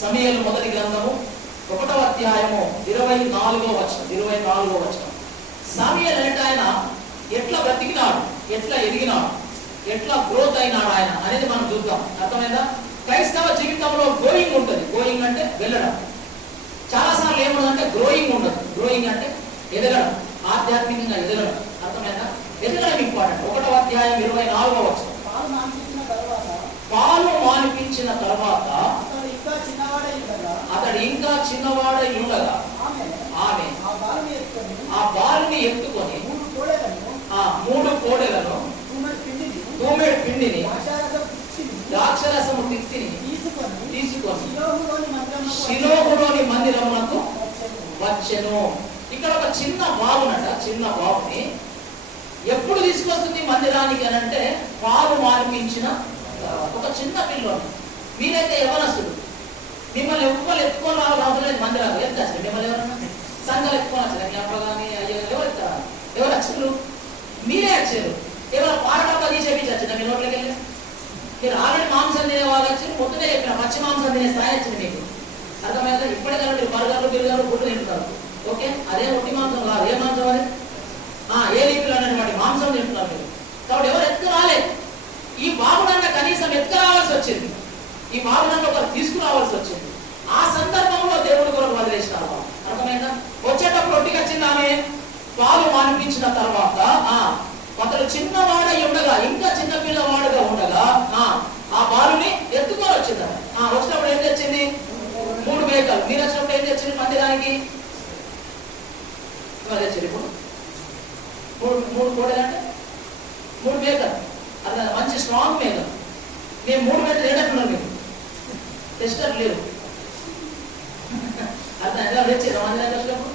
సమూయేలు మొదటి గ్రంథము 1వ అధ్యాయము 24వ వచనం. సమూయేలు అంటే ఆయన ఎట్లా బ్రతికినాడు, ఎట్లా ఎదిగినాడు, ఎట్లా గ్రోత్ అయినాడు ఆయన అనేది మనం చూద్దాం. అర్థమైందా? క్రైస్తవ జీవితంలో గ్రోయింగ్ ఉంటుంది. గ్రోయింగ్ అంటే వెళ్ళడం. చాలాసార్లు ఏముండదంటే గ్రోయింగ్ ఉండదు. గ్రోయింగ్ అంటే ఎదగడం, ఆధ్యాత్మికంగా ఎదగడం. అర్థమైందా? ఎదగడం ఇంపార్టెంట్. 1వ అధ్యాయం 24వ వచనం. పాలు మానిపించిన తర్వాత అతడు ఇంకా చిన్నవాడై ఉండగా ఆమె ఆ బాలుని ఎత్తుకొని ఆ 3 కోడెలను తూమెడు పిండిని ద్రాక్షరసము తిత్తిని తీసుకొని షిలోహులోని మందిరమునకు వచ్చెను. ఇక్కడ ఒక చిన్న బాబుని ఎప్పుడు తీసుకొస్తుంది మందిరానికి అని అంటే పాలు మానిపించిన ఒక చిన్న పిల్లోని. మీరైతే యవనస్తుడు, మిమ్మల్ని ఎవ్వరు ఎత్తుకొని రావాలి అవసరం లేదు. మందిరాలు ఎంత వచ్చారు? మిమ్మల్ని ఎవరన్నా సంఘాలు ఎత్తుకొని వచ్చారు? మీ అప్ప కానీ అయ్యో ఎవరు ఎత్తారు? ఎవరు వచ్చారు? మీరే వచ్చారు. ఎవరు పారడబ్బా తీసేపించచ్చు మీ నోట్లోకి వెళ్ళి. మీరు ఆల్రెడీ మాంసం తినే వాళ్ళు వచ్చి పొద్దునే చెప్పిన పచ్చి మాంసం తినే స్థాయి వచ్చింది మీకు. అర్థమైందా? ఇప్పటికైనా మీరు బర్గర్లు బిర్గర్లు గుడ్లు తింటున్నారు. ఓకే, అదే ఒట్టి మాంసం కాదు. ఏ మాంసం అది? ఏ లీపులు అనేటువంటి మాంసం తింటున్నారు మీరు. కాబట్టి ఎవరు ఎత్తుకు రాలేదు. ఈ బాబునన్న కనీసం ఎత్తుకు రావాల్సి వచ్చింది. ఈ బాబునన్న ఒకరు తీసుకురావాల్సి వచ్చింది. ఆ సందర్భంలో దేవుడి కొరకు వదిలేసినారు. అర్థమైందా? వచ్చేటప్పుడు ఒట్టికి వచ్చింది ఆమె. పాలు మానిపించిన తర్వాత అతడు చిన్నవాడై ఉండగా, ఇంకా చిన్న పిల్లవాడుగా ఉండగా ఆ బాలుని ఎత్తుకొని వచ్చింది. వచ్చినప్పుడు ఏం తెచ్చింది? 3 మేకలు. మీరు వచ్చినప్పుడు ఏం తెచ్చింది మందిరానికి? తెచ్చింది. ఇప్పుడు 3 కోడలు అంటే 3 మేకలు. అది మంచి స్ట్రాంగ్ మేకలు. మేము 3 మేకలు లేనట్టున్నాం. మీకు టెస్టర్ లేవు. అర్థం ఎలా తెచ్చారు మందిరానికి వచ్చినప్పుడు?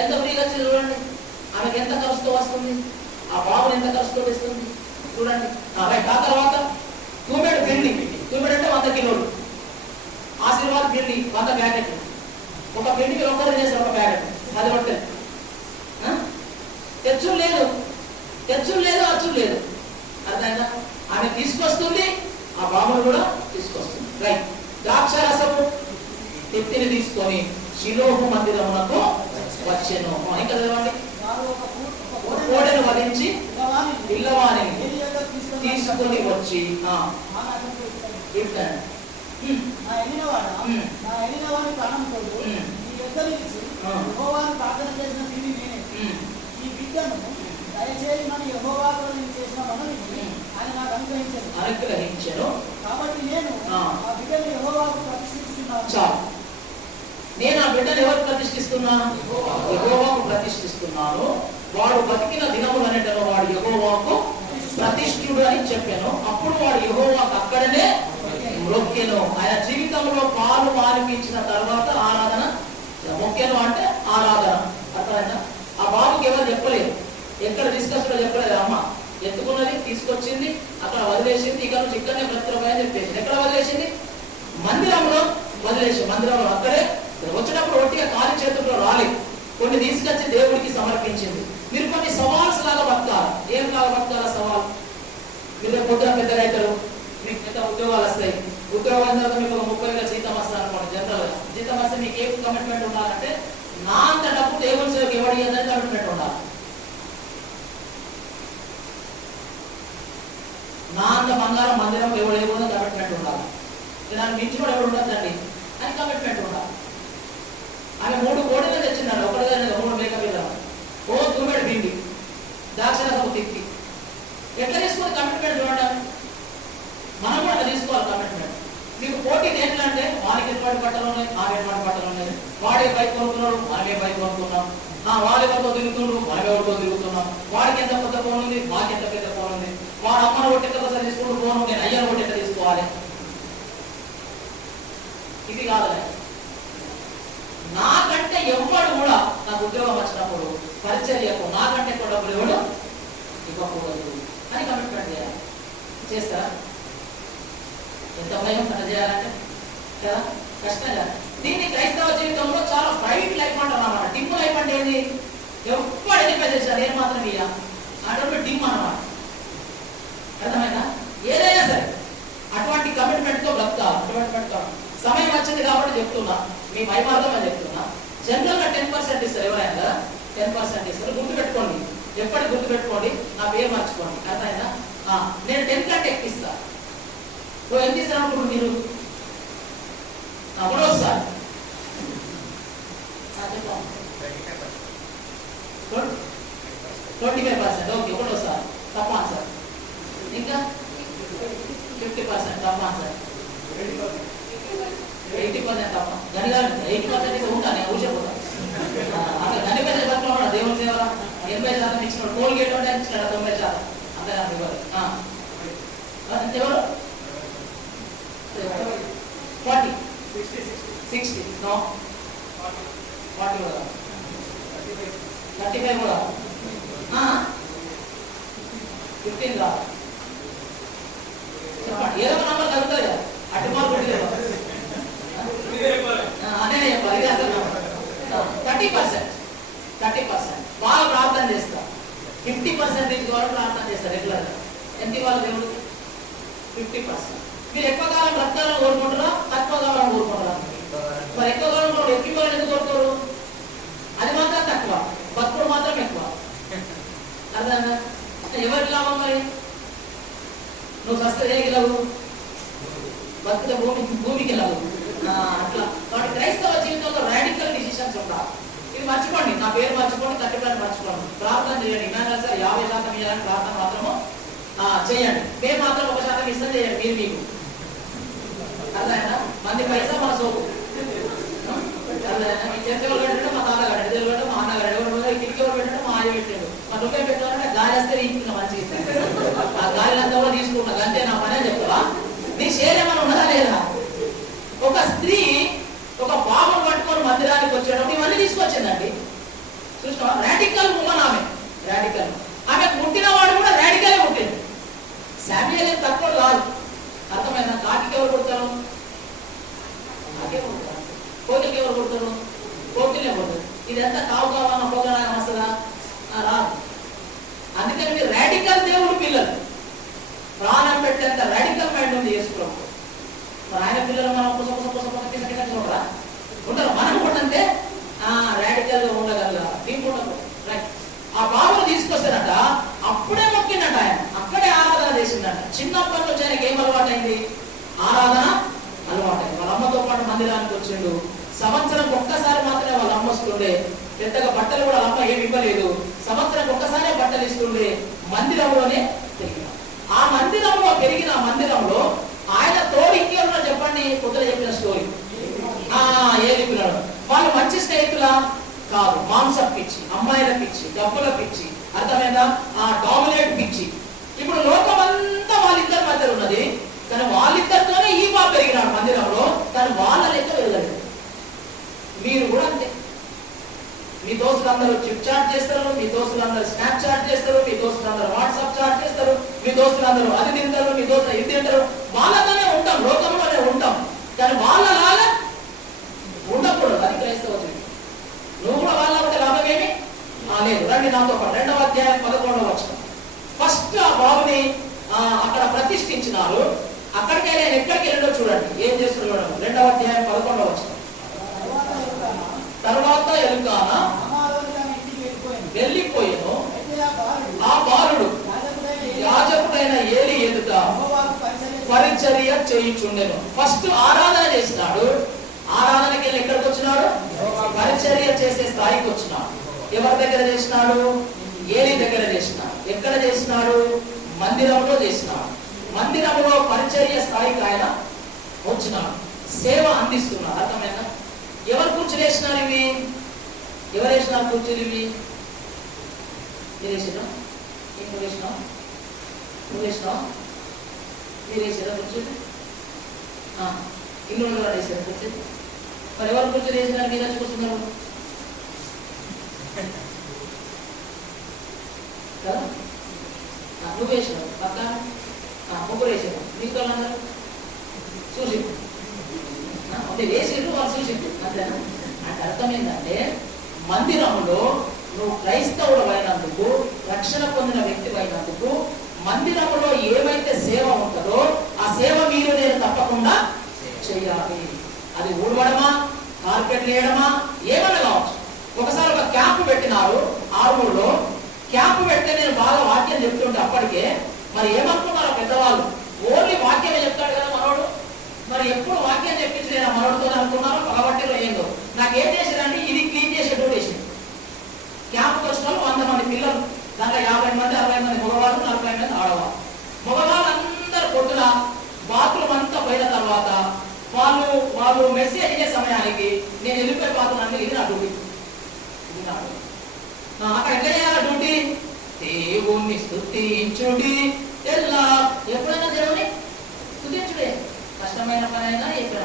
ఎంత ఫ్రీగా వచ్చింది చూడండి. ఆమెకి ఎంత ఖర్చుతో వస్తుంది, ఆ బాబుని ఎంత ఖర్చుతో ఇస్తుంది చూడండి. ఆ తర్వాత తూమెడు పిండి. తూమెడు అంటే 100 కిలోలు. ఆశీర్వాద్ పిండి 100 ప్యాకెట్లు. ఒక పిండి మీరు ఒక్కరు చేశారు, ఒక ప్యాకెట్ 10 రొట్టెలు. తెచ్చులు లేదు, అచ్చులు లేదు. అర్థమైందా? ఆమె తీసుకొస్తుంది, ఆ బాబును కూడా తీసుకొస్తుంది. రైట్. ద్రాక్షరసము తిత్తిని తీసుకొని షిలోహు మందిరమునకు వచ్చెను. ఇంకా చదవండి. కోడెను వధించి పిల్లవాణిని తీసుకొని వచ్చి అనుగ్రహించెను. కాబట్టి నేను ఆ బిడ్డను యెహోవాకు ప్రతిష్ఠిస్తున్నాను. యెహోవాకు ప్రతిష్ఠిస్తున్నాను. వాడు బతికిన దినములన్నిటిలో వాడు యెహోవాకు ప్రతిష్ఠుడు అని చెప్పాను. అప్పుడు వాడు యెహోవాకు అక్కడనే మొక్కెను. ఆయన జీవితంలో పాలు మానిపించిన తర్వాత ఆరాధన. మొక్కెను అంటే ఆరాధన. అర్థమైందా? ఆ బాబుకి ఎవరు చెప్పలేదు, ఎక్కడ డిస్కస్ లో చెప్పలేదు. అమ్మ ఎత్తుకున్నది, తీసుకొచ్చింది, అక్కడ వదిలేసింది. ఇక నుంచి ఇక్కడనే బ్రతుకుపోయని చెప్పేసింది. ఎక్కడ వదిలేసింది? మందిరంలో వదిలేసి. మందిరంలో అక్కడే వచ్చేటప్పుడు ఒట్టిగా కాలి చేతుల్లో రాలేదు. కొన్ని తీసుకొచ్చి దేవుడికి సమర్పించింది. మీరు కొన్ని సవాల్స్ లాగా బతకాలి. ఏం లాగా బతకాల సవాల్? మీరు పొద్దున పెద్దగా అవుతారు, మీకు పెద్ద ఉద్యోగాలు వస్తాయి. ఉద్యోగాల తర్వాత మీకు 30,000 జీతం వస్తుంది అనుకోండి. జనరల్ జీతం వస్తే మీకు ఏం కమిట్మెంట్ ఉండాలంటే నా అంత డబ్బు దేవుడి సేవకి ఎవరు ఇవ్వదని కమిట్మెంట్ ఉండాలి. నా అంత బంగారం మందిరం ఎవరు ఇవ్వదని కమిట్మెంట్ ఉండాలి. దాన్ని మించి కూడా ఎవరు ఉండద్దండి అని కమిట్మెంట్ ఉండాలి. ఆమె 3 కోడెలు తెచ్చిందండి. ఒకటిగా 3 మేకప్ వెళ్ళాము. తూమెడు పిండి, ద్రాక్షరసము తిత్తి. ఎట్లా తీసుకోవాలి కమిట్మెంట్? చూడండి, మనం కూడా తీసుకోవాలి కమిట్మెంట్. మీకు పోటీ ఏంటంటే వారికి ఎటువంటి బట్టలు ఉన్నాయి, ఆమె ఎటువంటి బట్టలు ఉన్నాయి. వాడే బైక్ కొనుక్కున్నాడు, మనమే బైక్ కొనుక్కున్నాం. వాడు ఎవరితో తిరుగుతున్నాడు, మనం ఎవరితో తిరుగుతున్నాం. వాడికి ఎంత పెద్ద ఫోన్ ఉంది, మాకు ఎంత పెద్ద ఫోన్ ఉంది. వాడు అమ్మను కొట్టి ఎట్లా తీసుకుంటూ ఫోన్, నేను అయ్యను కొట్టి ఎట్లా తీసుకోవాలి. ఇది కాదు. నాకంటే ఎవడు కూడా నాకు ఉద్యోగం వచ్చినప్పుడు పరిచర్యకు నాకంటే ఎక్కువ డబ్బులు ఎవడు ఇవ్వకూడదు అని కమిట్మెంట్ చేయాలి. చేస్తారా? ఎంత భయం అలా చేయాలంటే కదా, కష్టంగా. దీన్ని క్రైస్తవ జీవితంలో చాలా బ్రైట్ లైఫ్ అంటారు అన్నమాట. డిమ్ లైఫ్ అంటే ఏంటి? ఎప్పుడు ఎన్నిక చేశారు, ఏం మాత్రం ఇయ్య అంటే డిమ్ అన్నమాట. అర్థమైనా? ఏదైనా సరే అటువంటి కమిట్మెంట్ తో బ్రతకాలి. అటువంటి సమయం వచ్చింది కాబట్టి చెప్తున్నా, మీ మైమార్గమే చెప్తున్నా. జనరల్ గా 10% ఇస్తారు ఎవరైనా కదా, 10% ఇస్తారు. గుర్తుపెట్టుకోండి, ఎప్పటికి గుర్తుపెట్టుకోండి, నా పేరు మర్చిపోండి, అర్థమైందా? నేను 10 కంటే ఎక్కిస్తా. నువ్వు ఎంత ఇస్తాను మీరు ఒకటోసారి 25%. ఓకే, ఒకటోసారి తప్పని సార్. ఇంకా 50% తప్పని సార్. 80% తప్ప. గనిగాలి 80% ఉంటా, నేను ఊసిపోతాను. అక్కడ గనిపేద బతుకులో కూడా దేవుని సేవ 80% ఇచ్చినాడు. కోల్గేట్ అంటే ఇచ్చినాడు 90%. అంతే ఇవ్వాలి. ఎవరు 40 60 నో 40 కూడా 35 కూడా 15 రా చెప్పండి. ఏదో ఒక నంబర్ కలుగుతుంది కదా, అటు మార్పు అదే చెప్పాలి. ఇది అసలు 30% బాగా ప్రార్థన చేస్తా. 50% ద్వారా ప్రార్థన చేస్తారు రెగ్యులర్గా. ఎంత ఇవ్వాలి దేవుడికి? 50%. మీరు ఎక్కువ కాలం బ్రతకాలని కోరుకుంటారా, తక్కువ కాలం కోరుకుంటారా? మరి ఎక్కువ కాలం ఎక్కువ కాలం ఎందుకు కోరుకోరు? అది మాత్రం తక్కువ, బతుకుడు మాత్రం ఎక్కువ. అర్థంగా? ఎవరికి లాభం మరి? నువ్వు సస్తే దేనికి లావు? బతుకుతే భూమికి లావు. అట్లా కాబట్టి క్రైస్తవ జీవితంలో రాడికల్ డిసిషన్స్ ఉంటాయి. ఇది మర్చిపోండి, నా పేరు మర్చిపోండి, 30% మర్చిపోండి. ప్రార్థన చేయండి. ఇమానుయేల్ సార్ 50% ఇవ్వాలని ప్రార్థన మాత్రము చేయండి. మేము మాత్రం 1% ఇస్తాం చేయండి. మీరు మీకు అర్థమైనా? మంది పైసా మన సోపు. మీ చేతిలో పెట్టడం మా తాత గడ్డ, తెలుగు పెట్టడం మా అన్న గడ్డ, కిటికీలో పెట్టడం మా ఆయ పెట్టాడు. మా నువ్వే పెట్టాలంటే గాలి వస్తే ఇంటికి మంచిగా ఆ గాలినంతా కూడా తీసుకుంటా. అంతే నా పనే చెప్తావా? నీ షేర్ ఏమైనా ఉన్నదా లేదా? ఒక స్త్రీ ఒక బాబును పట్టుకొని మందిరానికి వచ్చేటప్పుడు ఇవన్నీ తీసుకొచ్చిందండి. చూసినా? రాడికల్ ఉమెన్ ఆమె. రాడికల్ ఆమె ముట్టిన వాడు కూడా రాడికలే ముట్టింది. శామ్యూయల్ ఏం తక్కువ కాదు. అర్థమైందా? కాకి ఎవరు కొడతారు? కాకే కొడతారు. కోకిలకి ఎవరు కొడతారు? కోకిలే కొడతారు. ఇదంతా కావు కావాలన్న పోగడానికి వస్తుందా? రాదు. అందుకని మీరు రాడికల్ దేవుడు పిల్లలు. ప్రాణం పెట్టేంత రాడికల్ మైండ్ ఉంది యేసుప్రభు. మరి ఆయన పిల్లలు మనం చూడరా? ఉంటారు. మనం కూడా అంతే రాడికల్ గా ఉండగల డీప్ ఉండకూడదు. రైట్. ఆ బాబును తీసుకొస్తారట, అప్పుడే మొక్కిందట ఆయన, అక్కడే ఆరాధన చేసిందట. చిన్నప్పటి నుంచి ఆయనకి ఏం అలవాటైంది? ఆరాధన అలవాటైంది. వాళ్ళ అమ్మతో పాటు మందిరానికి వచ్చిండు. సంవత్సరం ఒక్కసారి మాత్రమే వాళ్ళ అమ్మ వస్తుండే. పెద్దగా బట్టలు కూడా అమ్మ ఏమి ఇవ్వలేదు. సంవత్సరం ఒక్కసారే బట్టలు ఇస్తుండే. మందిరంలోనే పెరిగిన, ఆ మందిరంలో పెరిగిన మందిరంలో ఆయన తోడు ఇంకేమన్నా చెప్పండి. పొద్దున చెప్పిన స్టోరీ ఏలిపినాడు. వాళ్ళు మంచి స్నేహితులా కాదు, మాంస పిచ్చి, అమ్మాయిల పిచ్చి, డబ్బుల పిచ్చి, అర్థమైందా? డామినేట్ పిచ్చి. ఇప్పుడు లోకం అంతా వాళ్ళిద్దరి మధ్య ఉన్నది, కానీ వాళ్ళిద్దరితోనే ఈ బాబు పెరిగినాడు మందిరంలో, కానీ వాళ్ళ లెక్క పెరగలేదు. మీరు కూడా అంతే. మీ దోస్తులందరూ చిప్ చాట్ చేస్తారు, మీ దోస్తులందరూ స్నాప్ చాట్ చేస్తారు, మీ దోస్తులందరూ వాట్సాప్ చాట్ చేస్తారు, మీ దోస్తులందరూ అది తింటారు, మీ దోస్తులు ఇది తింటారు. వాళ్ళతోనే ఉంటాం, లోకంలోనే ఉంటాం, కానీ వాళ్ళలాగా ఉండకూడదు. అది క్రైస్తవ జీవితం. నువ్వు కూడా వాళ్ళ ఉంటే లాభం ఏమి లేదు. రండి నాతో పాటు 2వ అధ్యాయం 11వ వచనం. ఫస్ట్ ఆ బాబుని అక్కడ ప్రతిష్ఠించినారు. అక్కడికి ఆయన ఎక్కడికి వెళ్ళడో చూడండి, ఏం చేస్తున్నాడు. 2వ అధ్యాయం 11వ వచనం. తర్వాత ఎలుకానా వెళ్ళిపోయాను, ఆ బాలుడు యాజకుడైన ఏలి ఎదుట పరిచర్య చేయించుండెను. ఫస్ట్ ఆరాధన చేసినాడు. ఆరాధనకి వెళ్ళి ఎక్కడికి వచ్చినాడు? పరిచర్య చేసే స్థాయికి వచ్చినాడు. ఎవరి దగ్గర చేసినాడు? ఏలి దగ్గర చేసినాడు. ఎక్కడ చేసినాడు? మందిరంలో చేసినాడు. మందిరంలో పరిచర్య స్థాయికి ఆయన వచ్చినాడు. సేవ అందిస్తున్నాడు. అర్థమైనా? ఎవరు కూర్చుని వేసినారు ఇవి? ఎవరు వేసినారు కూర్చుని ఇవి? మీరు వేసినా? ఇంకో వేసినా? నువ్వు వేసినా? మీరు వేసారా కూర్చుని? ఇల్లు వేసారు కూర్చుని. మరి ఎవరు కూర్చొని వేసినారు? మీరు వచ్చి కూర్చున్నారు కదా? నువ్వు వేసినావు, పక్క ముగ్గురు వేసారు. మిగతా వాళ్ళందరూ చూసి వేసిండ్రు, వాళ్ళు చూసిండ్రు. అంతేనా? అంటే అర్థం ఏంటంటే, మందిరంలో నువ్వు క్రైస్తవుడు అయినందుకు, రక్షణ పొందిన వ్యక్తి అయినందుకు, మందిరంలో ఏమైతే సేవ ఉంటుందో ఆ సేవ మీరు నేను తప్పకుండా చేయాలి. అది ఊడవడమా, కార్పెట్లు వేయడమా, ఏమన్నా కావచ్చు. ఒకసారి ఒక క్యాంపు పెట్టినారు ఆరుమూరులో. క్యాంపు పెడితే నేను బాగా వాక్యం చెప్తుంటే అప్పటికే మరి ఏమనుకున్నారు పెద్దవాళ్ళు, ఓన్లీ వాక్యమే చెప్తాడు కదా మనోడు, మరి ఎప్పుడు వాక్యం చెప్పించి నేను మనోడితో అనుకున్నారో పగబట్టిలో ఏందో. నాకేం చేశారంటే ఇది క్లీన్ చేసే డ్యూటీ. క్యాంపుకి వచ్చిన వాళ్ళు 100 మంది పిల్లలు, దాంట్లో 50 మంది 60 మంది మగవాళ్ళు, 40 మంది ఆడవాళ్ళు. మగవాళ్ళందరూ పొద్దున బాత్రూమ్ అంతా పోయిన తర్వాత వాళ్ళు మెసేజ్ అయ్యే సమయానికి నేను వెళ్ళిపోయి బాత్రూమ్. ఇది నా డ్యూటీ. అక్కడ ఎట్లా చేయాలి డ్యూటీ? దేవుణ్ణి స్తుతించుడి. ఎప్పుడైనా దేవుని స్తుతించుడే, కష్టమైన పని అయినా ఎక్కడ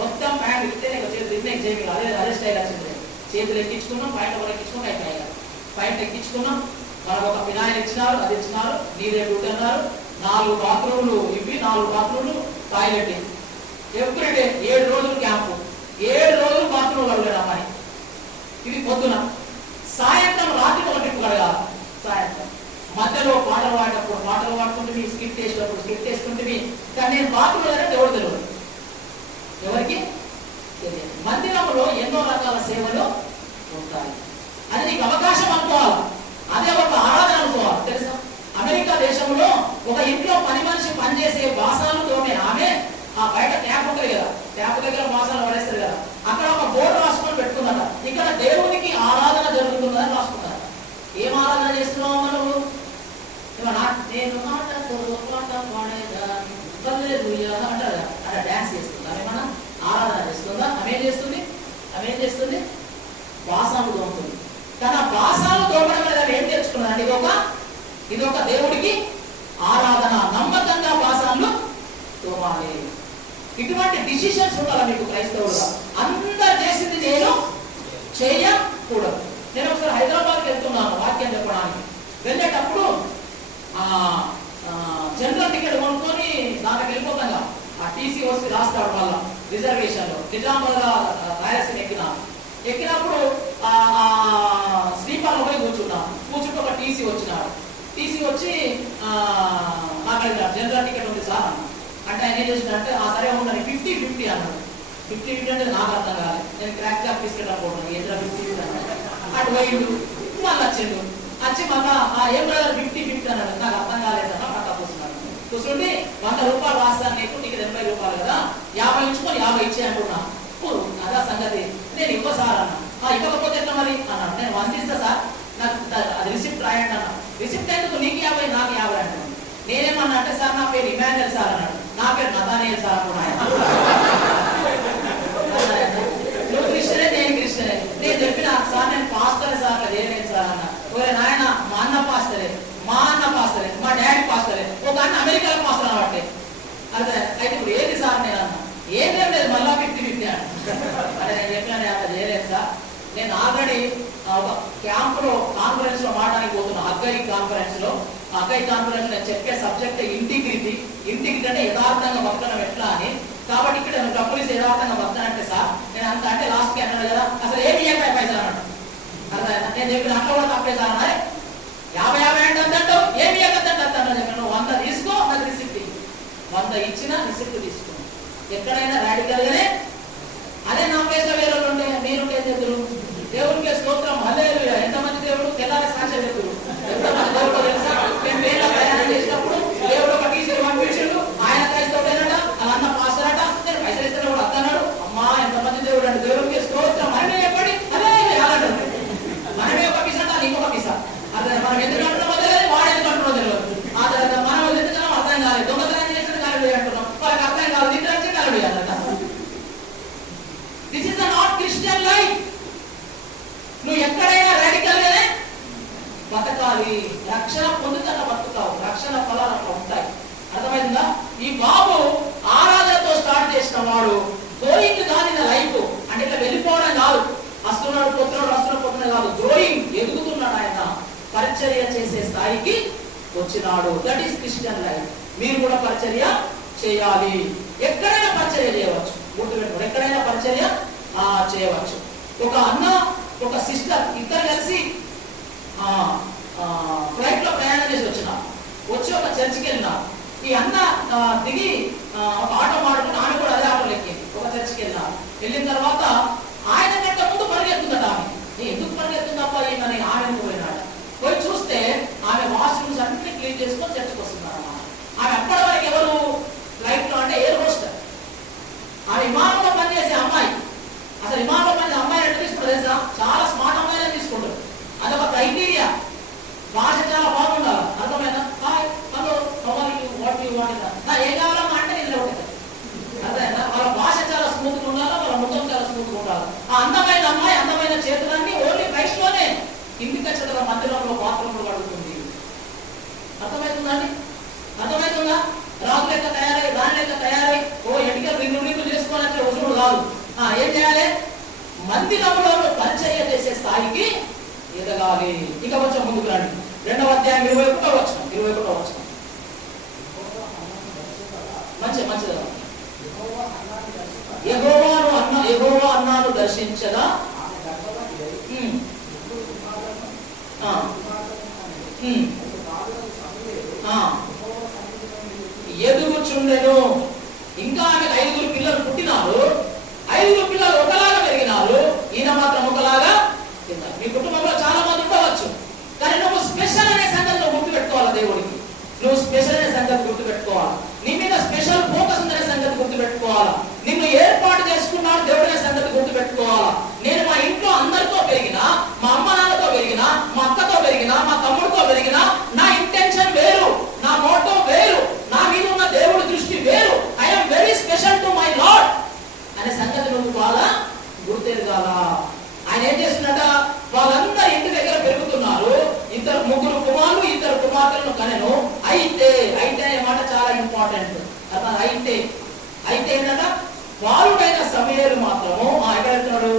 మొత్తం ప్యాంట్ ఇస్తేనే చేతులు అదే స్టైల్ వచ్చింది. చేతులు ఎక్కించుకున్నాం, పాయింట్ కూడా ఎక్కించుకున్నాం, అయిపోయాయి. పాయింట్ ఎక్కించుకున్నాం, మనకు ఒక పినాయిల్ ఇచ్చినారు, అది ఇచ్చినారు, నీరే డ్యూటీ అన్నారు. 4 బాత్రూమ్లు ఇవి, 4 బాత్రూమ్లు టాయిలెట్. ఎవ్రీడే 7 రోజులు క్యాంపు, 7 రోజులు బాత్రూమ్ కడగడం అమ్మాయి. ఇది పొద్దున. సాయంత్రం రాత్రి ఒక ట్రిప్ కడగాలి. సాయంత్రం మధ్యలో పాటలు పాడేటప్పుడు పాటలు పాడుకుంటే స్కిప్ చేసేటప్పుడు స్కిప్ చేసుకుంటే. కానీ నేను బాత్రూమ్ అంటే ఎవరు తెలియదు, ఎవరికి తెలియదు. మందిరంలో ఎన్నో రకాల సేవలు ఉంటాయి. అది నీకు అవకాశం అనుకోవాలి, అదే ఒక ఆరాధన అనుకోవాలి. తెలుసా, అమెరికా దేశంలో ఒక ఇంట్లో పని మనిషి పనిచేసే బాసాలు తోమే ఆమె ఆ బయట ట్యాప్ ఉంటుంది కదా, ట్యాప్ దగ్గర బాసాలు పడేస్తారు కదా, అక్కడ ఒక బోర్డు రాసుకొని పెట్టుకుందట, ఇక్కడ దేవునికి ఆరాధన జరుగుతుందని రాసుకుంటారు. ఏం ఆరాధన చేస్తున్నావు మనము? నేను మాటతో పాట పాడేదా అంటారు, అక్కడ డాన్స్ చేస్తుందా? ఏమన్నా ఆరాధన చేస్తుందా? ఆమె చేస్తుంది బాసాలు తోముతుంది. కానీ ఆ బాసాలు తోమడం మీద ఏం తెచ్చుకున్నదండి? ఇది ఒక దేవుడికి ఆరాధన. నమ్మకంగా బాసాలు తోమాలి. ఇటువంటి డిసిషన్స్ ఉండాలి మీకు క్రైస్తవులుగా. అందరు చేసింది నేను చేయకూడదు. నేను ఒకసారి హైదరాబాద్కి వెళ్తున్నాను వాక్యం చెప్పడానికి. వెళ్ళేటప్పుడు జనరల్ టికెట్ కొనుక్కొని దానికి వెళ్ళిపోతాగా ఆ టీసీ వచ్చి రాస్తాడు వాళ్ళ రిజర్వేషన్ లో. నిజామాబాద్ రాయలసీమ ఎక్కినప్పుడు స్లీపర్ లో పోయి కూర్చుంటే ఒక టీసీ వచ్చినాడు. టీసీ వచ్చి నాకు జనరల్ టికెట్ ఉంది సార్ అన్న. అంటే ఆయన ఏం చేసిందంటే సరే ఉండని 50-50 అన్నాడు. 50-50 అంటే నాకు అర్థం కాలేదు. నేను క్రాక్ జాబ్ తీసుకెళ్ళి అనుకుంటున్నాను, ఎందులో 50-50 అన్నాడు. అటు పోయిండు, మళ్ళీ వచ్చిండు. వచ్చి మళ్ళా ఏం బ్రదర్ 50-50 అన్నాడు. నాకు అర్థం కాలేదన్నా పక్క కూర్చున్నాడు. కూర్చుండి 100 రూపాయలు రాస్తాను నీకు, నీకు 80 రూపాయలు కదా, 50 ఇచ్చుకొని 50 ఇచ్చే అంటున్నా. అదా సంగతి. నేను ఇవ్వ సార్ అన్న. ఇవ్వకపోతే ఎట్లా మరి అన్నాడు. నేను 100 ఇస్తా సార్, నాకు అది రిసిప్ట్ రాయండి అన్న. రిసిప్ట్ ఎందుకు? నీకు 50 నాకు 50 అంటాను. నేనేమన్నా అంటే సార్ నా పేరు ఇమాన్యుయల్ సార్ అన్నాడు. నా పేరు నతానియల్ సార్ అన్నాడు. నువ్వు క్రిస్టియనే, నేను క్రిస్టియనే. నేను చెప్పిన సార్ నేను పాస్టరే సార్, అది ఏమేమి సార్ అన్న. ఒరే నాయన మా అన్న పాస్టరే, మా డాడీ పాస్టరే, ఒక అన్న అమెరికాలో పాస్టర్ అన్నట్టే. అదే అయితే ఇప్పుడు ఏది సార్ నేను అన్నా. ఏం లేదు మళ్ళా 50-50 అన్న. అంటే నేను చెప్పినా అట్లా చేయలేదు సార్. నేను ఆల్రెడీ ఒక క్యాంపులో కాన్ఫరెన్స్ లో మాట్లాడానికి పోతున్నా. అగ్గై కాన్ఫరెన్స్ లో నేను చెప్పే సబ్జెక్ట్ ఇంటిగ్రిటీ అంటే యథార్థంగా బతకడం ఎట్లా అని. కాబట్టి ఇక్కడ నేను డబ్బులు ఇస్తే యథార్థంగా బతకనంటే సార్ నేను అంత అంటే లాస్ట్ కి అన్నాడు కదా, అసలు ఏమి ఇవ్వకపోయి పైసలు అన్నాడు. అర్థమైనా? నేను చెప్పిన అట్లా కూడా తప్పే సార్ అన్నారే. 50 అంటే ఏమి ఇవ్వకద్దంటే అన్నాడు. చెప్పాను 100 తీసుకో, నాకు రిసిప్ట్ 100 ఇచ్చినా రిసిప్ట్ తీసుకో. ఎక్కడైనా రాడికల్ గానే అదే నా ప్లేస్ లో వేరే ఉంటే మీరుంటే చేతులు దేవుడికి స్తోత్రం హల్లెలూయా. ఎంతమంది దేవుడు తెల్లారి సాక్షి చెప్తారు. ఎంతమంది దేవుడు తెలుసా? మేము వేరే ప్రయాణం చేసినప్పుడు దేవుడు ఒక టీచర్ పంపించాడు. ఆయన క్రైస్తవుడేనట, అన్న పాస్టర్ అట. నేను పైసలు ఇస్తే కూడా అన్నాడు. అమ్మా ఎంతమంది దేవుడు అంటే దేవుడికి స్తోత్రం. మనమే చెప్పండి అదే అలాంటి మనమే ఒక పిస ఇంకొక పిస. అదే మనం ఎందుకు అంటున్నామో తెలియదు, వాడు ఎందుకు అంటున్నామో తెలియదు. ఆ తర్వాత మనం ఎందుకు అర్థం కాలేదు. దొంగతనం చేసిన కాలుడి అంటున్నాం, వాళ్ళకి అర్థం కాదు. నిద్ర కాలుడి అన్నట. This is not Christian life. నువ్వు ఎక్కడైనా రాడికల్ గానే బతకాలి. రక్షణ పొందుతున్న బతుకుతావు, రక్షణ ఫలాలు అట్లా ఉంటాయి. అర్థమైందా? ఈ బాబు ఆరాధనతో స్టార్ట్ చేసిన వాడు గ్రోయింగ్ కాదు లైఫ్. అంటే ఇట్లా వెళ్ళిపోవడం కాదు, వస్తున్నాడు పోతున్నాడు కాదు, గ్రోయింగ్, ఎదుగుతున్నాడు. ఆయన పరిచర్య చేసే స్థాయికి వచ్చినాడు. That is Christian life. మీరు కూడా పరిచర్య చేయాలి. ఎక్కడైనా పరిచర్య చేయవచ్చు. గుర్తుపెట్టుకోండి, ఎక్కడైనా పరిచర్య చేయవచ్చు. ఒక అన్న ఒక సిస్టర్ ఇద్దరు కలిసి ఫ్లైట్ లో ప్రయాణం చేసి వచ్చి ఒక చర్చికి వెళ్ళినారు. ఈ అన్న దిగి ఒక ఆటో మాడుకుని ఆమె కూడా అదే ఆటోలో ఎక్కింది. ఒక చర్చికి వెళ్ళినారు. వెళ్ళిన తర్వాత ఆయన కంటే ముందు పరిగెత్తుందట ఆమె. ఎందుకు పరిగెత్తుందప్ప ఈమె ఆమెను పోయినాడు. పోయి చూస్తే ఆమె వాష్రూమ్స్ అన్ని క్లీన్ చేసుకొని చర్చకు వస్తున్నారు అన్నమాట. ఆమె అప్పటి వరకు ఎవరు ఫ్లైట్ లో అంటే ఎయిర్ హోస్టర్. ఆమె విమానంలో పనిచేసే అమ్మాయి. అసలు విమానంలో పనిచేసే అమ్మాయి ఎట్లా తీసుకుంటారు తెలుసా? చాలా స్మార్ట్ అమ్మాయిలే తీసుకుంటారు. అదొక క్రైటీరియా. భాష చాలా బాగుండాలి. అర్థమైనా? Hi hello what you want నా ఏం కావాలమ్మా అంటే నేను ఒకటి. అర్థమైనా? వాళ్ళ భాష చాలా స్మూత్ గా ఉండాలి, వాళ్ళ ముఖం చాలా స్మూత్ గా ఉండాలి. ఆ అందమైన అమ్మాయి అందమైన చేతులన్నీ ఓన్లీ రైస్ లోనే ఇంటికి వచ్చేట మందిరంలో బాత్రూంలో అడుగుతుంది. అర్థమవుతుందండి? అర్థమవుతుందా? రాజు లెక్క తయారై దాని లెక్క తయారై ఎన్నికలు రింగులు చేసుకోవాలంటే రుజువులు కాదు. ఏం చేయాలి? మందిరంలో పరిచర్య చేసే స్థాయికి ఎదగాలి. ఇక కొంచెం ముందుకు రండి. 2వ అధ్యాయం 21వ వచనం. మంచిది. యెహోవా అన్నాను దర్శించగా ఎదుగుచుండెను. ఇంకా ఆమెకు 5 పిల్లలు పుట్టినారు. 5 పిల్లలు ఒకలాగా పెరిగినారు. ఈయన మాత్రం ఒకలాగా తిన్నారు. మీ కుటుంబంలో చాలా మంది ఉండవచ్చు, కానీ నువ్వు స్పెషల్ అనే సంగతి నువ్వు గుర్తుపెట్టుకోవాలి. దేవుడికి నువ్వు స్పెషల్ అనే సంగతి గుర్తుపెట్టుకోవాలి. నీ మీద స్పెషల్ ఫోకస్ ఉందనే సంగతి గుర్తుపెట్టుకోవాలా. నిన్ను ఏర్పాటు చేసుకున్నాడు దేవుడు అనే సంగతి గుర్తుపెట్టుకోవాలా. నేను మా ఇంట్లో అందరితో పెరిగినా, మా అమ్మ నాన్నతో పెరిగినా, మా అక్కతో పెరిగినా, మా తమ్ముడితో పెరిగినా, నా ఇంటెన్షన్ వేరు, నా మోటో వేరు, నా మీద ఉన్న దేవుడి దృష్టి వేరు. I'm very special to my lord అనే సంగతి నువ్వు బాగా గుర్తెరగాల. ఆయన ఏం చేస్తున్నట? వాళ్ళందరూ ఇంటి దగ్గర పెరుగుతున్నారు. 3 కుమారులు 2 కుమార్తెలను కనెను. అయితే అనే మాట చాలా ఇంపార్టెంట్. అయితే ఏంటంట? బాలుడైన సమూయేలు మాత్రము ఎక్కడ వెళ్తున్నాడు?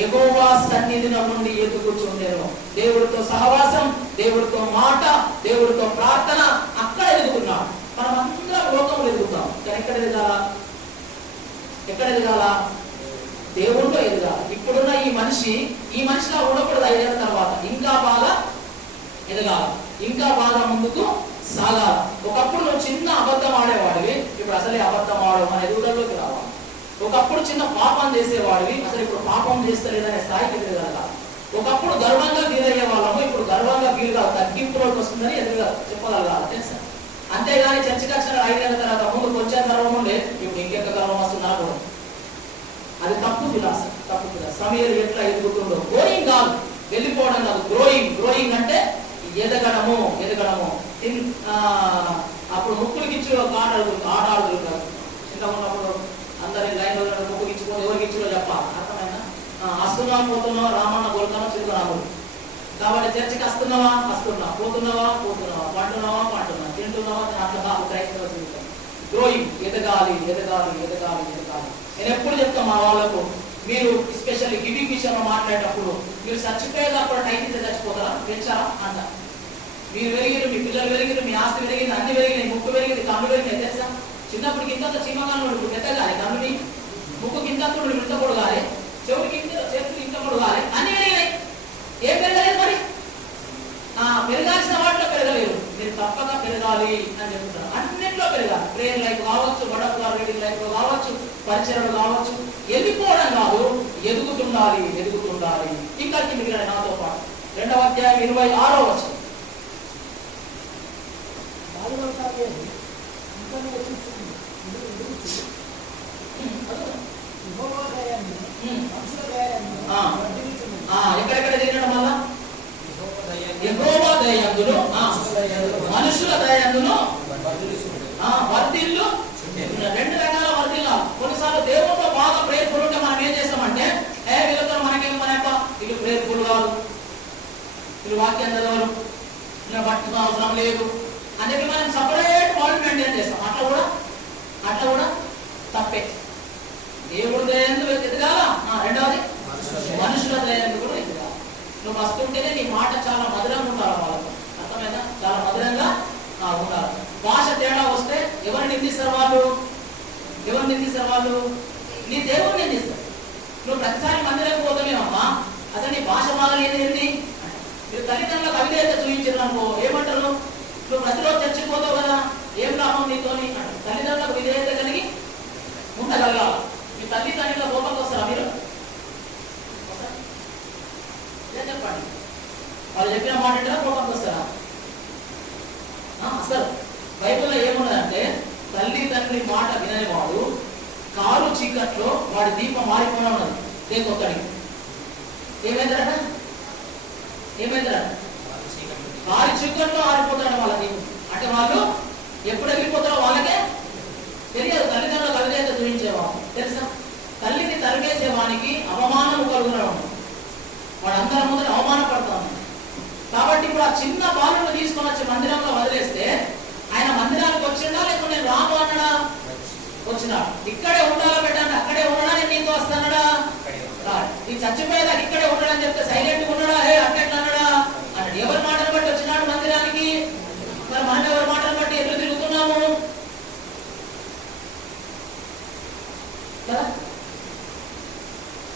యెహోవా సన్నిధిన నుండి ఎదుగుచుండెను. దేవుడితో సహవాసం, దేవుడితో మాట, దేవుడితో ప్రార్థన, అక్కడ ఎదుగుతున్నాడు. మనం అందరం లోకంలో ఎదుగుతాం, కానీ ఎక్కడ ఎదగాల? దేవుడిలో ఎదగాలి. ఇప్పుడున్న ఈ మనిషిలా ఉండకూడదు. 5 ఏళ్ల తర్వాత ఇంకా బాగా ఎదగాలి, ఇంకా బాగా ముందుకు సాగాలి. ఒకప్పుడు నువ్వు చిన్న అబద్ధం ఆడేవాడివి, ఇప్పుడు అసలే అబద్ధం ఆడవు మన ఎదుగుదలలోకి రావాలి. ఒకప్పుడు చిన్న పాపం చేసేవాడివి, అసలు ఇప్పుడు పాపం చేస్తలేదనే స్థాయికి ఎదగలగాలి. ఒకప్పుడు గర్వంగా ఫీల్ అయ్యే వాళ్ళము, ఇప్పుడు గర్వంగా ఫీల్ కాదు, తగ్గింపులోకి వస్తుందని చెప్పగలగాలి. తెలుసా? అంతేగాని చర్చకి వచ్చిన 5 ఏళ్ల తర్వాత ముందు కొంచెం గర్వం ఉండే, ఇప్పుడు ఇంకెక్క గర్వం వస్తున్నా కూడా అది తప్పు ఫిలాసఫీ. సమూయేలు ఎట్లా ఎదుగుతుందో, గ్రోయింగ్ కాదు, వెళ్ళిపోవడం కాదు. గ్రోయింగ్ అంటే ఎదగడము. అప్పుడు ముక్కులకి ఇచ్చి ఆట ఆడుతుంది కాదు. చిన్నగా ఉన్నప్పుడు అందరి లైన్ ముక్కుకి ఇచ్చుకొని ఎవరికి ఇచ్చిలో చెప్పాలి. అర్థమైనా? వస్తున్నావా పోతున్నావా, రామన్న కొడుతున్నావా, చిరుకురాముడు. కాబట్టి చర్చకి వస్తున్నావా, పోతున్నావా, పంటున్నావా, తింటున్నావా, అట్లా క్రైస్తవ జీవితం. గ్రోయింగ్, ఎదగాలి. నేను ఎప్పుడు చెప్తా మా వాళ్ళకు, మీరు ఎస్పెషల్లీ గివింగ్ విషయంలో మాట్లాడేటప్పుడు మీరు చచ్చిపోయేటప్పుడు టైం ఇస్తే చచ్చిపోతారా, పెంచారా అంట. మీరు పెరిగిరు, మీ పిల్లలు పెరిగిరు, మీ ఆస్తి పెరిగింది, అన్ని పెరిగినాయి, ముక్కు పెరిగింది, కన్ను పెరిగింది. తెలుసా? చిన్నప్పుడు కింద చీమగాను పెద్దగాలి, కన్నుని ముక్కు కింద ఇంత పొడగాలి, చేతులు ఇంత పొడగాలి, అన్ని పెరిగినాయి. ఏం పెరగలేదు మరి? పెరగాల్సిన వాటిలో పెరగలేదు. మీరు తప్పక పెరగాలి అని చెప్తున్నారు. అన్నింటిలో పెరగాలి. ప్రేయర్ లైఫ్ కావచ్చు, వడపుల రీడింగ్ లైఫ్ లో కావచ్చు, పరిచయలు కావచ్చు. వెళ్ళిపోవడం కాదు, ఎదుగుతుండాలి. ఇంకా మిగిలిన నాతో పాటు 2వ అధ్యాయం 26వ వచనం. ఎక్కడెక్కడ తినడం వల్ల? యెహోవా దయయందును మనుషుల దయయందును వర్ధిల్లు. 2 రకాల వర్ధిల్లాలి. కొన్నిసార్లు దేవుడితో బాగా ప్రేయర్ఫుల్ ఉంటే మనం ఏం చేస్తామంటే, వీళ్ళతో మనకేం మన యొక్క వీళ్ళు ప్రేయర్ఫుల్ కాదు, వీళ్ళు వాక్యం చదవరు, ఇలా పట్టుకున్న అవసరం లేదు అని చెప్పి మనం సపరేట్ వరల్డ్ మెయింటైన్ చేస్తాం. అట్లా కూడా తప్పే. దేవుడు దయందు ఎదగాల. 2వది మనుషుల దయందు కూడా ఎదగాలి. నువ్వు వస్తుంటేనే నీ మాట చాలా మధురంగా ఉండాలి. వాళ్ళకు అర్థమైనా? చాలా మధురంగా ఉండాలి. భాష తేడా వస్తే ఎవరు నిందిస్తారు వాళ్ళు? నీ దేవుడు నిందిస్తారు. నువ్వు ప్రతిసారి మందిరం పోతామేమమ్మా, అసలు నీ భాష బాగలేదు ఏంటి? మీరు తల్లిదండ్రులకు అవిధేయత చూపించారు అనుకో, ఏమంటారు? నువ్వు ప్రతిరోజు చచ్చిపోతావు కదా, ఏం లాభం నీతోని? తల్లిదండ్రులకు విధేయత కలిగి ఉండగలగాలి. మీ తల్లిదండ్రుల కోపంకి వస్తారా మీరు? వాళ్ళు చెప్పిన మాట అంటే కోపంకి వస్తారా? అసలు బైబిల్లో ఏమున్నదంటే తల్లి తండ్రి మాట విననివాడు కారు చీకట్లో వాడి దీపం మారిపోయినా ఉన్నది. దేకొక్కడికి ఏమైందట? కారు చీకట్లో ఆరిపోతాడు వాళ్ళ దీపం. అంటే వాళ్ళు ఎప్పుడు ఎగిరిపోతారో వాళ్ళకే తెలియదు. తల్లిదండ్రులకు అవిధేయత చూపించేవాడు తెలుసా? తల్లిని తరిమేసేవానికి అవమానం కలుగుతున్నాడు. వాడు అందరి ముందు అవమానపడతాను. కాబట్టి ఇప్పుడు ఆ చిన్న బాలుని తీసుకొని వచ్చి మందిరంలో వదిలేస్తే ఆయన మందిరానికి వచ్చిండా లేకపోతే నేను రాను అన్నాడా? వచ్చినాడు. ఇక్కడే ఉండాలా పెట్టండి, అక్కడే ఉండడా, నేను నీతో వస్తానడా? ఈ చచ్చిపోయేదాకా ఇక్కడే ఉండడని చెప్తే సైలెంట్గా ఉండడా? అట్లా అన్నాడా అన్నాడు. ఎవరి మాటను బట్టి వచ్చినాడు మందిరానికి? మరి మనం ఎవరి మాటను బట్టి ఎదురు తిరుగుతున్నాము కదా?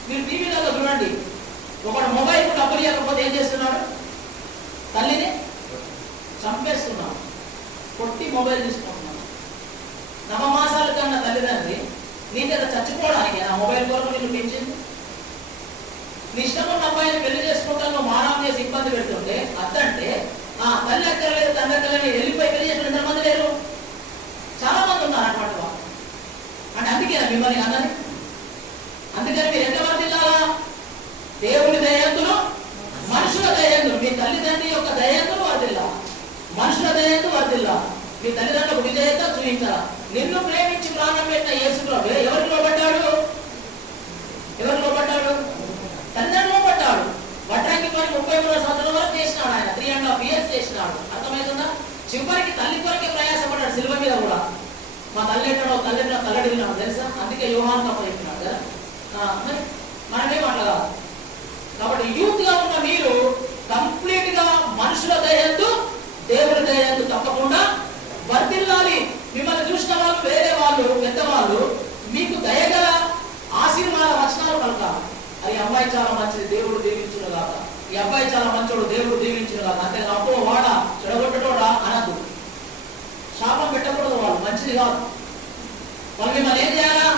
మీరు టీవీలో చూడండి, ఒకడు మొబైల్ డబ్బులు ఇవ్వకపోతే ఏం చేస్తున్నాడు? తల్లిని చంపేస్తున్నాడు, కొట్టి మొబైల్ తీసుకుంటున్నాడు. నవమాసాల కన్నా తల్లిదండ్రి నీ దగ్గర చచ్చిపోవడానికి నా మొబైల్ కొరకు నీళ్ళు పెంచింది. నీ ఇష్టం ఉన్న అబ్బాయిని పెళ్లి చేసుకుంటా నువ్వు మానం చేసి ఇబ్బంది పెడుతుంటే అద్దంటే తల్లి అక్కర్లేదు తండ్రి అక్కర్లేదు వెళ్ళిపోయి పెళ్లి చేసుకుని ఎంతమంది లేరు? చాలా మంది ఉన్నారు అన్నమాట. అంటే అందుకే మిమ్మల్ని అన్నది. అందుకని మీరు ఎంత వర్తిల్లాలా? దేవుడి దయంతులు, మనుషుల దయంతులు. మీ తల్లిదండ్రి యొక్క దయంతులు వర్తిల్లా, మనుషుల దయంతు వర్తిల్లా. మీ తల్లిదండ్రులకు విధేయత చూపించాలా. నిన్ను ప్రేమించి ప్రాణం పెట్టిన యేసు ప్రభువే ఎవరికి లోబడ్డాడు? ఎవరికి లోబడ్డాడు? తల్లిదండ్రులు లోబడ్డాడు. వడ్రంగి పని 33 సంవత్సరాల వరకు చేసినాడు ఆయన. 3.5 years చేసినాడు. అర్థమవుతుందా? చివరికి తల్లి కొరకే ప్రయాసపడ్డాడు శిలువ మీద కూడా. మా తల్లి ఎక్కడో తల్లడిగినాడు తెలుసా? అందుకే యోహాను తప్ప చెప్పినాడు కదా. మరి మనమేం అట్లా కాదు. కాబట్టి యూత్ గా ఉన్న మీరు కంప్లీట్ గా మనుషుల దయంతో దేవుడి దయంతో తప్పకుండా వర్తిల్లాలి. మిమ్మల్ని చూసిన వాళ్ళు వేరే వాళ్ళు పెద్దవాళ్ళు మీకు దయగల ఆశీర్వాద వచనాలు పలుకాలి. అది అబ్బాయి చాలా మంచిది, దేవుడు దీవించును కాక. ఈ అబ్బాయి చాలా మంచోడు, దేవుడు దీవించును కాక. అంతే అప్పుడు వాడ చెడగొట్టడోడా అనద్దు. శాపం పెట్టకూడదు. వాళ్ళు మంచిది కాదు. వాళ్ళు మిమ్మల్ని ఏం చేయాలా?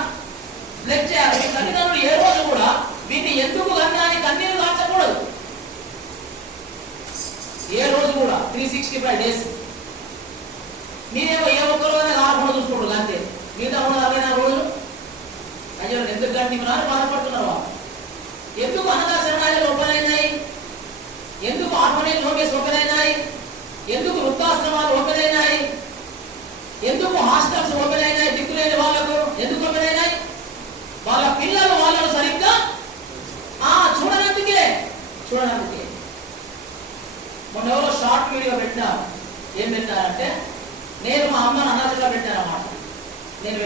బ్లెస్ చేయాలి. మీ తల్లిదండ్రులు ఏ రోజు కూడా వీటిని ఎందుకు కన్నాని కన్నీరు కాల్చకూడదు. ఏ రోజు కూడా 365 days మీరేమో ఏ ఒక్క రోజైనా కాకుండా చూసుకోకూడదు అంతే. మిగతా 364 రోజులు అయ్యో ఎందుకు గంటిన్నారు బాధపడుతున్నారు. ఎందుకు అనాథాశ్రమాలు ఓపెన్ అయినాయి? ఎందుకు ఆర్ఫనేజ్ హోమ్స్ ఓపెన్ అయినాయి? ఎందుకు వృద్ధాశ్రమాలు ఓపెన్ అయినాయి? ఎందుకు హాస్టల్స్ ఓపెన్ అయినాయి? దిక్కులేని వాళ్ళకు ఎందుకు ఓపెన్ అయినాయి? వాళ్ళ పిల్లలు వాళ్ళను సరిగ్గా చూడనందుకే. మొన్న ఎవరో షార్ట్ వీడియో పెట్టినారు. ఏం పెట్టారంటే నేను మా అమ్మను అనాథగా పెట్టానన్నమాట. నేను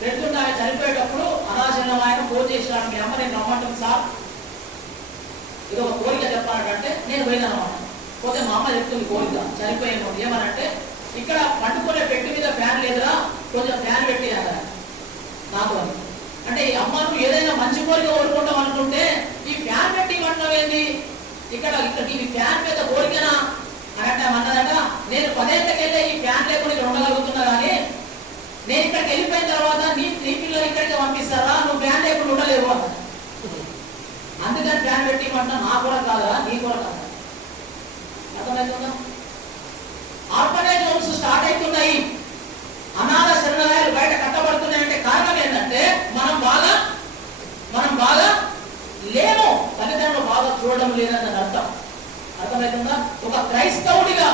పెడుతుంటే ఆయన చనిపోయేటప్పుడు అనాథంగా ఆయన ఫోన్ చేసినాడు. మీ అమ్మ నేను రమ్మంటాను సార్, ఇది ఒక కోరిక చెప్పాలంటే నేను పోయినానమాట. పోతే మా అమ్మ చెప్తుంది కోరిక చనిపోయేమో ఏమనంటే ఇక్కడ పండుకునే పెట్టి మీద ఫ్యాన్ లేదురా, కొంచెం ఫ్యాన్ పెట్టి అన్నారు నాతో. అంటే ఈ అమ్మ నువ్వు ఏదైనా మంచి కోరిక కోరుకుంటాం అనుకుంటే ఈ ఫ్యాన్ పెట్టి ఇవ్వటం ఏంది? ఇక్కడ ఈ ఫ్యాన్ మీద కోరికనా అంటే అన్నదట. నేను 10 ఏళ్ళకి వెళ్ళే ఈ ఫ్యాన్ లేకుండా ఇక్కడ ఉండగలుగుతున్నా, కానీ నేను ఇక్కడికి వెళ్ళిపోయిన తర్వాత నీ పిల్లలు ఇక్కడికి పంపిస్తారా, నువ్వు ఫ్యాన్ లేకుండా ఉండలేవు అన్న. అందుకని ఫ్యాన్ పెట్టి ఇవ్వమంటా. నా కూడా కాదా, నీ కూడా కాదా? అర్థమవుతుందా? ఆర్ఫనేజ్ హోమ్స్ స్టార్ట్ అవుతున్నాయి, అనాథ శరణాలయాలు బయట కట్టబడుతున్నాయి. అంటే కారణం ఏంటంటే మనం బాగా లేము, తల్లిదండ్రులు బాగా చూడడం లేదని అర్థం. అర్థమవుతుందా? ఒక క్రైస్తవుడిగా,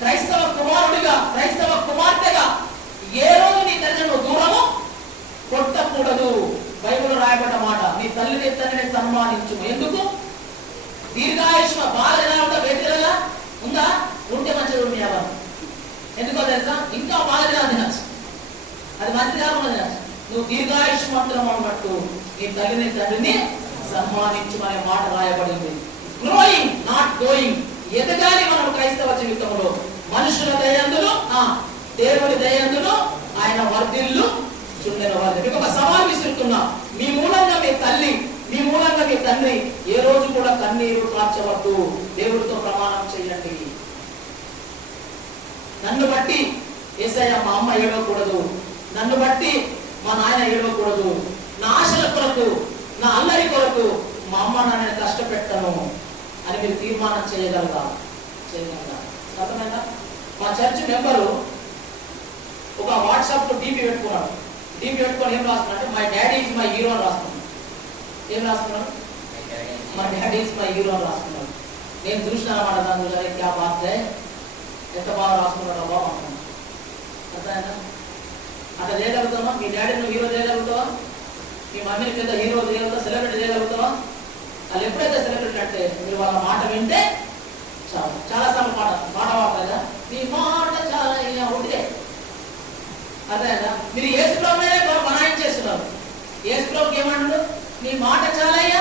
క్రైస్తవ కుమారుడిగా, క్రైస్తవ కుమార్తెగా ఏ రోజు నీ తల్లిదండ్రులు దూరము కొట్టకూడదు. బైబిల్లో రాయబడ్డ మాట, నీ తల్లిని తండ్రిని సన్మానించు. ఎందుకు? దీర్ఘాయుష్మ బాగా ఎలా ఉందా? వేదికలా ఉందా? ఉంటే మంచిది ఉంది ఎవరు. ఎందుకో తెలుసా? ఇంకా బాగా తినచ్చు, అది మంచిది కాకుండా తినచ్చు. నువ్వు దీర్ఘాయుష్మంతులం అన్నట్టు నీ తల్లిని తండ్రిని సన్మానించు అనే మాట రాయబడింది. Growing not going. ఎదగాలి మనం క్రైస్తవ జీవితంలో. మనుషుల దయందులు, దేవుడి దయందులు ఆయన వర్ధిల్లు చుండెన వారిని. మీకు ఒక సవాల్ విసురుతున్నా. మీ మూలంగా మీ తల్లి, మీ మూలంగా మీ తండ్రి ఏ రోజు కూడా కన్నీరు కార్చవద్దు. దేవుడితో ప్రమాణం చేయండి. నన్ను బట్టి యేసయ్య మా అమ్మ ఏడవకూడదు, నన్ను బట్టి మా నాయన ఏడవకూడదు, నా ఆశల కొరకు, నా అల్లరి కొరకు మా అమ్మ నాన్నని కష్టపెట్టను అని మీరు తీర్మానం చేయగలగాలి. అర్థమైందా? మా చర్చ్ మెంబరు ఒక వాట్సాప్ డీపీ పెట్టుకున్నాడు. డీపీ పెట్టుకొని ఏం రాస్తున్నాడు అంటే my daddy is my hero అని రాస్తున్నాడు. ఏం రాస్తున్నాడు? My daddy is my hero అని రాస్తున్నాడు. నేను చూసిన అన్నమాట దాని క్యా బాత్ ఎంత బాగా రాసుకున్నాడో బాబు అంటున్నాను. అర్థమైందా? అట్లా చేయగలుగుతావా? మీ డాడీ నువ్వు హీరో చేయగలుగుతావా? మీ మమ్మీని పెద్ద హీరో చేయగలుగుతావా? సెలబ్రిటీ చేయగలుగుతావా? వాళ్ళు ఎప్పుడైతే సెలబ్రిటీ అంటే మీరు వాళ్ళ మాట వింటే చాలు. చాలాసార్లు పాట పాడదా నీ మాట చాలా ఒకటే. అర్థమైందా? మీరు యేసుప్రభునే బనాయించేస్తున్నారు. యేసుప్రభుకి ఏమంటాడు? నీ మాట చాలయ్యా,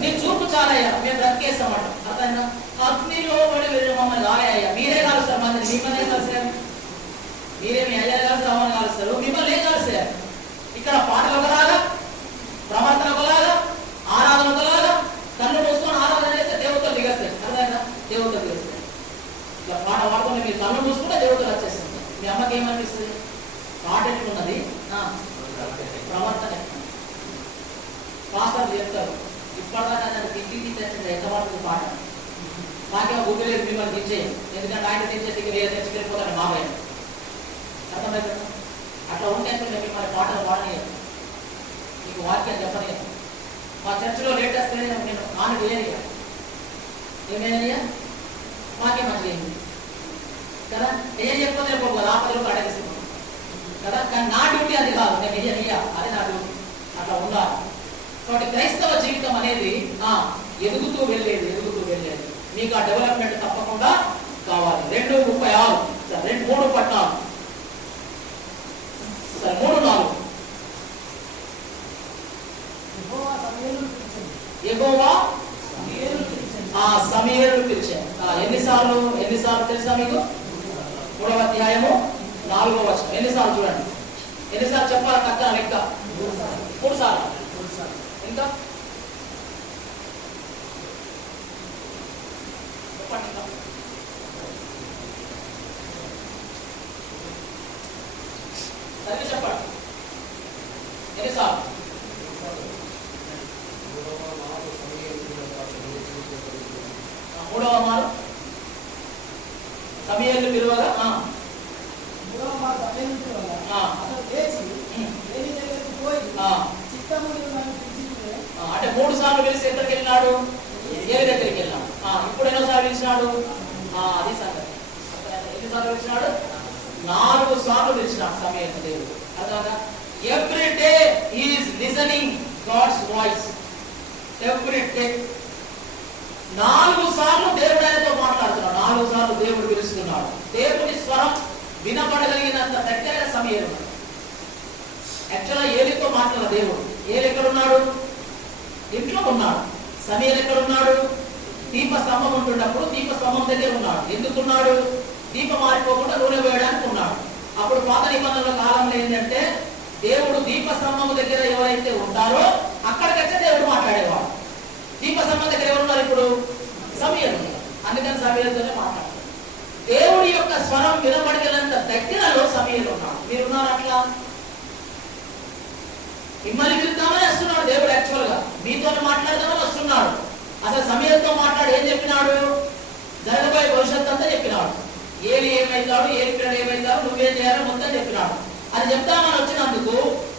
నీ చూపు చాలయ్యా, మేము బ్రతికేస్తామాట. అర్థమైందా? అగ్నిలో పడి మమ్మల్ని కాలయ్యా. మీరే కాలుస్తారు మంది, మిమ్మల్ని ఏం కలిసారు? మీరే మీ అయ్యారు కలిసి అమ్మని కాలుస్తారు, మిమ్మల్ని ఏం కలిసారు? ఇక్కడ పాటలు ఒకలాగా, ప్రవర్తన ఒకలాగా, ఆరాధన ఒకలాగా. కళ్ళు మూసుకొని ఆరాధన చేస్తే దేవతలు దిగేస్తాయి. అర్థమైందా? దేవతలు దిగేస్తాయి. ఇట్లా పాట పాడుకొని మీరు కళ్ళు మూసుకుంటే దేవతలు వచ్చేస్తుంది. మీ అమ్మకి ఏమనిపిస్తుంది? పాట ఎట్లున్నది, ప్రవర్తన పాస్టర్లు చెప్తారు ఇప్పటిదాకా దాన్ని తిరిగి తెచ్చింది ఎంత పడుతుంది పాట. మాకేమో గుడ్డు లేదు మిమ్మల్ని తెచ్చేయం, ఎందుకంటే ఆయన తెచ్చేది వేరే తెచ్చుకెళ్ళిపోతాడు మామయ్య. అర్థమైంది? అట్లా ఉంటే మిమ్మల్ని పాటలు పాడనీయదు, మీకు వాక్యం చెప్పనీయదు. మా చర్చిలో లేటెస్ట్ నేను ఆన్ వేయనియా, ఏమేయనియా, మాకే మంచిగా కదా. ఏం చెప్పదు రేపు ఆపదలకు అడగిస్తున్నాం కదా. కానీ నా డ్యూటీ అది కాదు, నేను వేయనియా, అది నా డ్యూటీ. అట్లా ఉండాలి. కాబట్టి క్రైస్తవ జీవితం అనేది ఎదుగుతూ వెళ్ళేది. మీకు ఆ డెవలప్మెంట్ తప్పకుండా కావాలి. 2:36 సరే, 3:14 సరే, 3:4 యెహోవా సమూయేలును పిలిచాడు. ఎన్నిసార్లు తెలుసా మీకు? 3వ అధ్యాయము 4వ వచనం. ఎన్నిసార్లు చూడండి, ఎన్నిసార్లు చెప్పాలి? కథ లెక్క 3 సార్లు. ఇంకా సరే చెప్పండి, ఎన్నిసార్లు? 3వ మారు సమూయేలు పిలువగా అంటే 3 సార్లు పిలిచి ఎక్కడికి వెళ్ళినాడు? ఏలి దగ్గరికి వెళ్ళినాడు. ఇప్పుడు ఎన్నోసార్లు పిలిచినాడు? అది సంగతి. ఎన్నిసార్లు పిలిచినాడు? 4 సార్లు పిలిచినాడు సమూయేలు దేవుడు. అర్థమవుతుందా? Every day he is listening God's voice. Every day 4 సార్లు దేవుడు ఆయనతో మాట్లాడుతున్నాడు. 4 సార్లు దేవుడు పిలుస్తున్నాడు. దేవుడి స్వరం వినపడగలిగినంత దగ్గర సమూయేలు. యాక్చువల్గా ఏలితో మాట్లాడ దేవుడు. ఏలి ఎక్కడున్నాడు? ఇంట్లో ఉన్నాడు. సమూయేలు ఎక్కడున్నాడు? దీపస్తంభం ఉంటున్నప్పుడు దీపస్తంభం దగ్గర ఉన్నాడు. ఎందుకున్నాడు? దీపం మారిపోకుండా నూనె వేయడానికి ఉన్నాడు. అప్పుడు పాత నిబంధనల కాలంలో ఏంటంటే దేవుడు దీపస్తంభం దగ్గర ఎవరైతే ఉంటారో అక్కడికొచ్చే దేవుడు మాట్లాడేవాడు. దీపస్తంభం దగ్గర ఎవరున్నారు ఇప్పుడు? సమూయేలు. అందుకని సమూయేలుతోనే మాట్లాడతారు. దేవుడి యొక్క స్వరం వినపడగలంత దగ్గరలో సమూయేలు ఉన్నాడు. మీరున్నారు అట్లా? మిమ్మల్ని పిలుద్దామని వస్తున్నాడు దేవుడు. యాక్చువల్ గా మీతో మాట్లాడదామని వస్తున్నాడు. అసలు సమూయేలుతో మాట్లాడి ఏం చెప్పినాడు? జరగబోయే భవిష్యత్తు అంతా చెప్పినాడు. ఏలి ఏమైతాడు, ఏలి పిల్లలు ఏమైతాడు, నువ్వేం చేయాలో మొత్తం చెప్పినాడు. అది చెప్తామని వచ్చినందుకు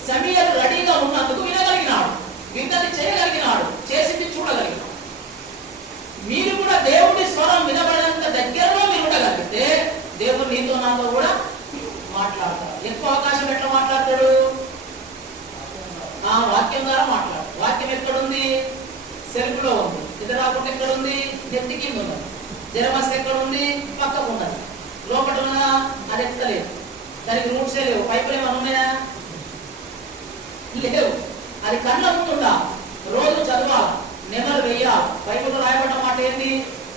సమూయేలు రెడీగా ఉన్నందుకు వినగలిగినాడు, విన్నది చేయగలిగినాడు, చేసింది చూడగలిగినాడు. మీరు కూడా దేవుడి స్వరం వినబడినంత దగ్గరలో మీరు ఉండగలిగితే దేవుడు నీతో నాతో కూడా మాట్లాడతాడు. ఎక్కువ అవకాశం ఎట్లా మాట్లాడతాడు? వాక్యం ద్వారా మాట్లాడు. వాక్యం ఎక్కడుంది? సెల్ఫ్లో ఉంది. ఇది రాకుండా ఎక్కడుంది? నెత్తి కింద ఉన్నది. జరమస్ ఎక్కడుంది? పక్కకు ఉన్నది. లోపల ఉన్నదా? అది ఎత్తలేదు. దానికి రూట్సే లేవు. పైపులు ఏమైనా ఉన్నాయా? లేవు. అది కళ్ళ ముందుండా రోజు చదవాలి, నెమరు వెయ్యాలి. బైబిల్లో రాయబడ్డ మాట ఏంటి?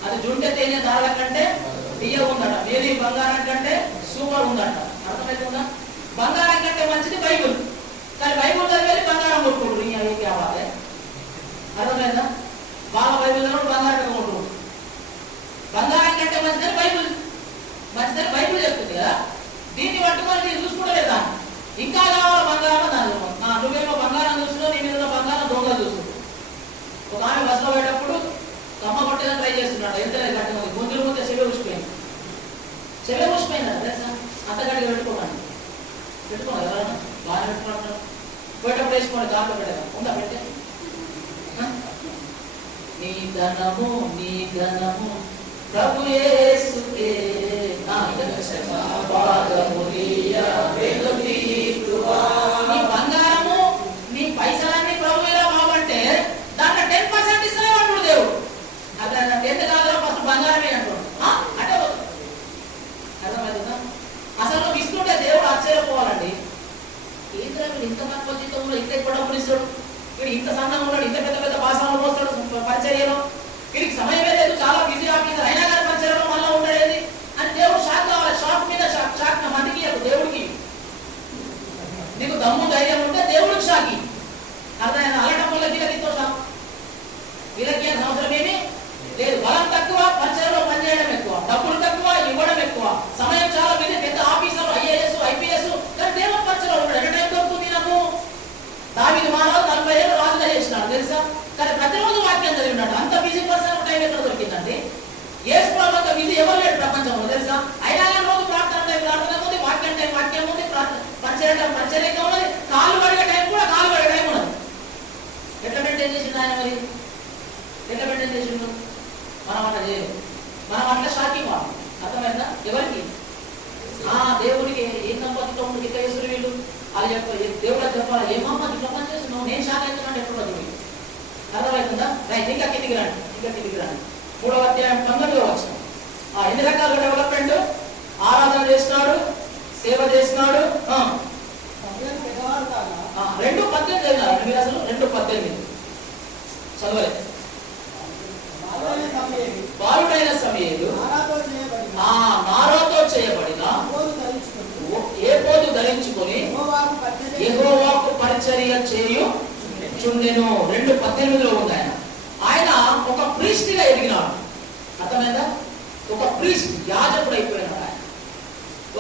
అది జుంటె తేనె దారాల కంటే బియ్య ఉందట, వేలి బంగారం కంటే సూపర్ ఉందట. అర్థమవుతుందా? బంగారం కంటే మంచిది బైబుల్. కానీ బైబుల్ చదివేది బంగారం కొట్టుకుంటారు. ఇంకా కావాలి. అర్థమైందా? వాళ్ళ బైబిల్ బంగారం కొట్టుకుంటారు. బంగారం కంటే మంచిదని బైబుల్, మంచిదని బైబుల్ చెప్తుంది కదా. దీన్ని పట్టుకొని నేను చూసుకుంటలేదా? ఇంకా కావాలి బంగారం. దాని నువ్వేమో బంగారం చూస్తున్నావు, నీ మీద బంగారం దొంగ చూస్తున్నావు. ఒక ఆమె బస్సులో పోయేటప్పుడు కమ్మ కొట్ట పెట్టుకోండి ఎవరైనా బాగా పెట్టుకుంటారు పోయేటప్పుడు వేసుకోండి దాంట్లో పెట్టగా ఉందా పెట్టే నీ ధనము ప్రభు యేసుకే నీ బంగారము నీ పైసలన్నీ ప్రభు బాబంటే దాంట్లో 10% ఇస్తానే అంటాడు దేవుడు. అక్కడ 10 కాదు ఫస్ట్ బంగారమే అంటాడు అంటే అర్థమవుతుందా? అసలు నువ్వు ఇస్తుంటే దేవుడు ఆశ్చర్యపోవాలండి. ఏంద్రా వీడు ఇంత తక్కువ జీతంలో ఇంత ఎక్కువ డబ్బులు ఇస్తాడు, వీడు ఇంత సన్నంగా ఉన్నాడు, ఇంత పెద్ద పెద్ద భాషలు పోస్తాడు పరిచర్యలో, వీడికి సమయమే లేదు, చాలా బిజీ ఆఫీసర్ అయినా కానీ పరిచర్యలో మళ్ళీ ఉండేది అని దేవుడు షాక్ కావాలి. షాక్ మీద షాక్ మందికి దేవుడికి. నీకు దమ్ము ధైర్యం ఉంటే దేవుడికి షాకి అర్థమైనా. అలాంటి వీళ్ళకి షాక్, వీళ్ళకి సంవత్సరం ఏమి లేదు. బలం తక్కువ, పరిచయలో పనిచేయడం ఎక్కువ, డబ్బులు తక్కువ, ఇవ్వడం ఎక్కువ, సమయం చాలా బిజీ, పెద్ద ఆఫీసర్ ఐఏఎస్ ఐపీఎస్, కానీ దేవుడు పరిచయలో ఉంటాడు. ఎక్కడ టైం దొరుకుతుంది నాకు? దావీదు మానవుడు 40 ఏళ్ళు రాజుగా చేసినాడు తెలుసా, కానీ ప్రతిరోజు వాక్యం చదివి ఉన్నాడు. అంత బిజీ పర్సన్ టైం ఎక్కడ దొరికిందండి? యేసు ప్రభువు అంత బిజీ ఎవరు లేడు ప్రపంచంలో తెలుసా. అయినా రోజు ప్రార్థన టైం ప్రార్థన ఉంది, వాక్యం టైం వాక్యం ఉంది, పరిచయం టైం పరిచయంగా ఉన్నది, కాలు కడిగే టైం కూడా కాలు కడిగే టైం ఉన్నది. ఎట్లా మెయింటైన్ చేసిండు ఆయన? మరి ఎట్లా మెయింటైన్ చేసిండు? మనం అట్లా చేయలేదు, మనం అట్లా షాకింగ్ వాళ్ళు. అర్థమైందా? ఎవరికి? దేవుడికి ఏం సంపాదించడం ఉంటుంది ఇట్లా చేస్తారు వీళ్ళు. అది చెప్పాలి, దేవుడు చెప్పాలి, ఏమమ్మా ఇట్లా పని చేస్తున్నావు, నేను షాక్ అవుతున్నాను ఎప్పుడు అది. అర్థమవుతుందా? రైట్, ఇంకా కిందికి రండి. 3వ అధ్యాయం 19వ వచనం. ఎన్ని రకాల డెవలప్మెంట్? ఆరాధన చేస్తున్నాడు, సేవ చేస్తున్నాడు. 2:18 చదివినారు మీరు అసలు? 2:18 చదవలేదు. బాలుడైన సమయలు నారాతో చేయబడిన ఏపోదు ధరించుకొని యెహోవాకు పరిచర్య చేయుచుండెను. 2:18లో ఉంది. ఆయన ఒక ప్రీస్ట్గా ఎదిగినాడు. అర్థమైందా? ఒక ప్రీస్ట్, యాజకుడు అయిపోయినాడు ఆయన.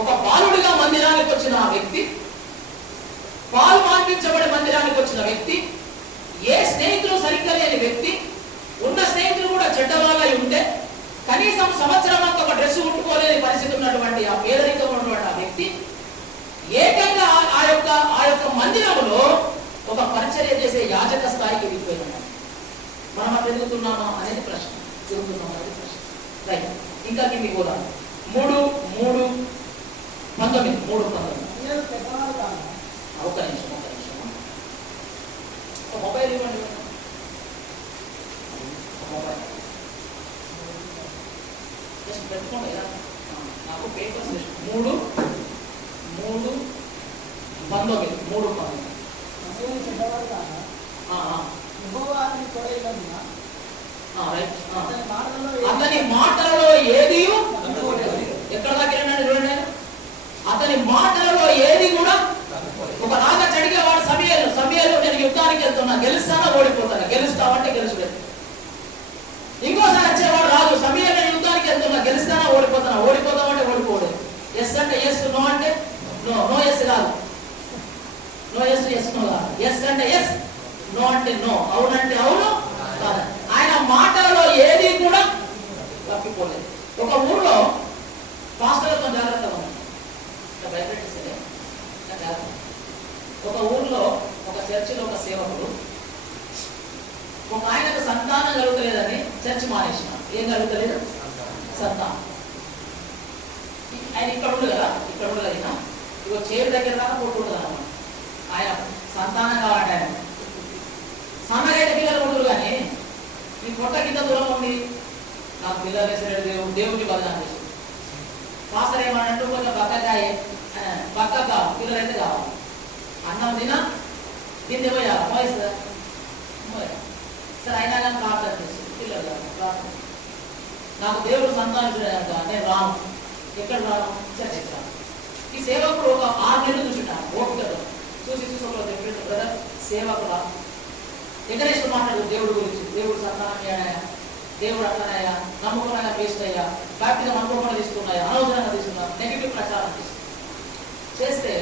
ఒక బాలుడిగా మందిరానికి వచ్చిన వ్యక్తి, పాలు మాన్పించబడి మందిరానికి వచ్చిన వ్యక్తి, ఏ స్నేహితులు సరిగ్గా లేని వ్యక్తి, ఉన్న స్నేహితులు కూడా చెడ్డవాళ్ళై ఉంటే కనీసం సంవత్సరం అంతా ఒక డ్రెస్ ఉట్టుకోలేని పరిస్థితి ఉన్నటువంటి ఆ పేదరికం ఉన్నటువంటి ఆ వ్యక్తి ఏకంగా ఆ యొక్క మందిరంలో ఒక పరిచర్య చేసే యాజక స్థాయికి ఎదిగిపోయినాడు. మనం అట్లా ఎదుగుతున్నామా అనేది ప్రశ్న. ఎదుగుతున్నామా అనేది ప్రశ్న. రైట్, ఇంకా కింది కూడా 3:19 ఒక్క నిమిషం మొబైల్ ఇవ్వండి. మొబైల్ జస్ట్ పెట్టుకోండి. నాకు పేపర్స్ 3:19 అతని మాటలలో ఏది ఎక్కడ దాకా చూడండి. అతని మాటలలో ఏది కూడా ఒక రాజా చడిగేవాడు. సమయాలు నేను యుద్ధానికి వెళ్తున్నా, గెలుస్తానా ఓడిపోతాను, గెలుస్తావంటే గెలుచులేదు. ఇంకోసారి వచ్చేవాడు రాజు, సమయాలు నేను యుద్ధానికి వెళ్తున్నా, గెలుస్తానా ఓడిపోతానా, ఓడిపోతామంటే ఓడిపోడు. ఎస్ అంటే ఎస్, నో అంటే నో. నో ఎస్ కాదు, నో ఎస్ ఎస్ నో కాదు. ఎస్ అంటే ఎస్, నో అంటే నో, అవునంటే అవును కాదు. ఆయన మాటలలో ఏది కూడా తప్పిపోలేదు. ఒక ఊర్లో పాస్టర్లతో జాగ్రత్తగా ఉన్నాడు. ఒక ఊర్లో ఒక చర్చిలో ఒక సేవకుడు, ఒక ఆయనకు సంతానం కలుగుతలేదని చర్చి మానేసినాడు. ఏం కలుగుతలేదు? సంతానం. ఆయన ఇక్కడ ఉండదు కదా, అయినా ఇగో చేరు దగ్గర దాకా కొట్టుకుంటుంది అన్నమాట. ఆయన సంతానం కావాలంటే ఆయన సన్నగైతే పిల్లలు కొడుతురు, కానీ ఈ పొట్ట కింద దూరం ఉండి నాకు పిల్లలు వేసినట్టు దేవుడికి బలిదానం చేసి పాస్టర్ ఏమన్నట్టు కొంచెం బక్కకాయ బక్కగా పిల్లలు అయితే కావాలి, అన్నం తిండి పోయాలి, మోయిస్తా సరే అయినా కానీ ప్రార్థన చేసి పిల్లలు ప్రార్థన. నాకు దేవుడు సంతానించడంట, నేను రాను. ఎక్కడ రాను? చర్చకి రాను. ఈ సేవకుడు ఒక 6 నెలలు చూసుంటాను ఓపికతో చూసి చెప్పినట్టు బ్రదర్ సేవకుడు ఎక్కడేసి మాట్లాడు దేవుడు గురించి, దేవుడు సంతానం చేయడాయా, దేవుడు అట్లనాయా, నమ్మకంగా వేస్ట్ అయ్యా, బాప్తిజం అనుకోకుండా తీసుకున్నాయా, అనవసరంగా తీసుకున్నా, నెగిటివ్ ప్రచారం చేస్తే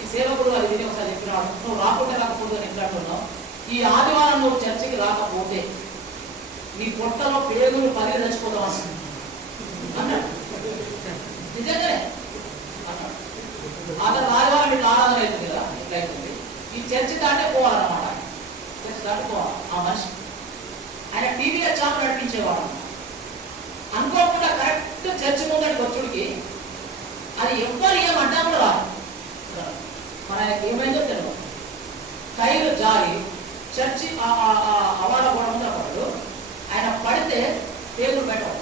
ఈ సేవకుడు అది విని ఒకసారి చెప్పినాడు, నువ్వు రాకుండా రాకపోతే అని ఎట్లాంటున్నావు, ఈ ఆదివారం నువ్వు చర్చికి రాకపోతే నీ పొట్టలో పేగులు పగిలి చచ్చిపోతావు అన్నాడు. నిజంగానే అన్నాడు. అతను ఆదివారం ఇట్లా ఆరాధన అవుతుంది కదా, ఇట్లా అవుతుంది. ఈ చర్చి దాటే పోవాలన్నమాట, చర్చి దాటి పోవాలి ఆ మనిషి. ఆయన టీవీఎస్ షాప్ నడిపించేవాడు. అనుకోకుండా కరెక్ట్ చర్చి ముందడికి వచ్చుడికి అది ఎవ్వరు ఏమంటా కూడా రాదు. మన ఆయనకి ఏమైందో తెలియదు, కైలు జారి చర్చి అవాడ కూడా ముందర పడదు. ఆయన పడితే పేగులు పెట్టాడు.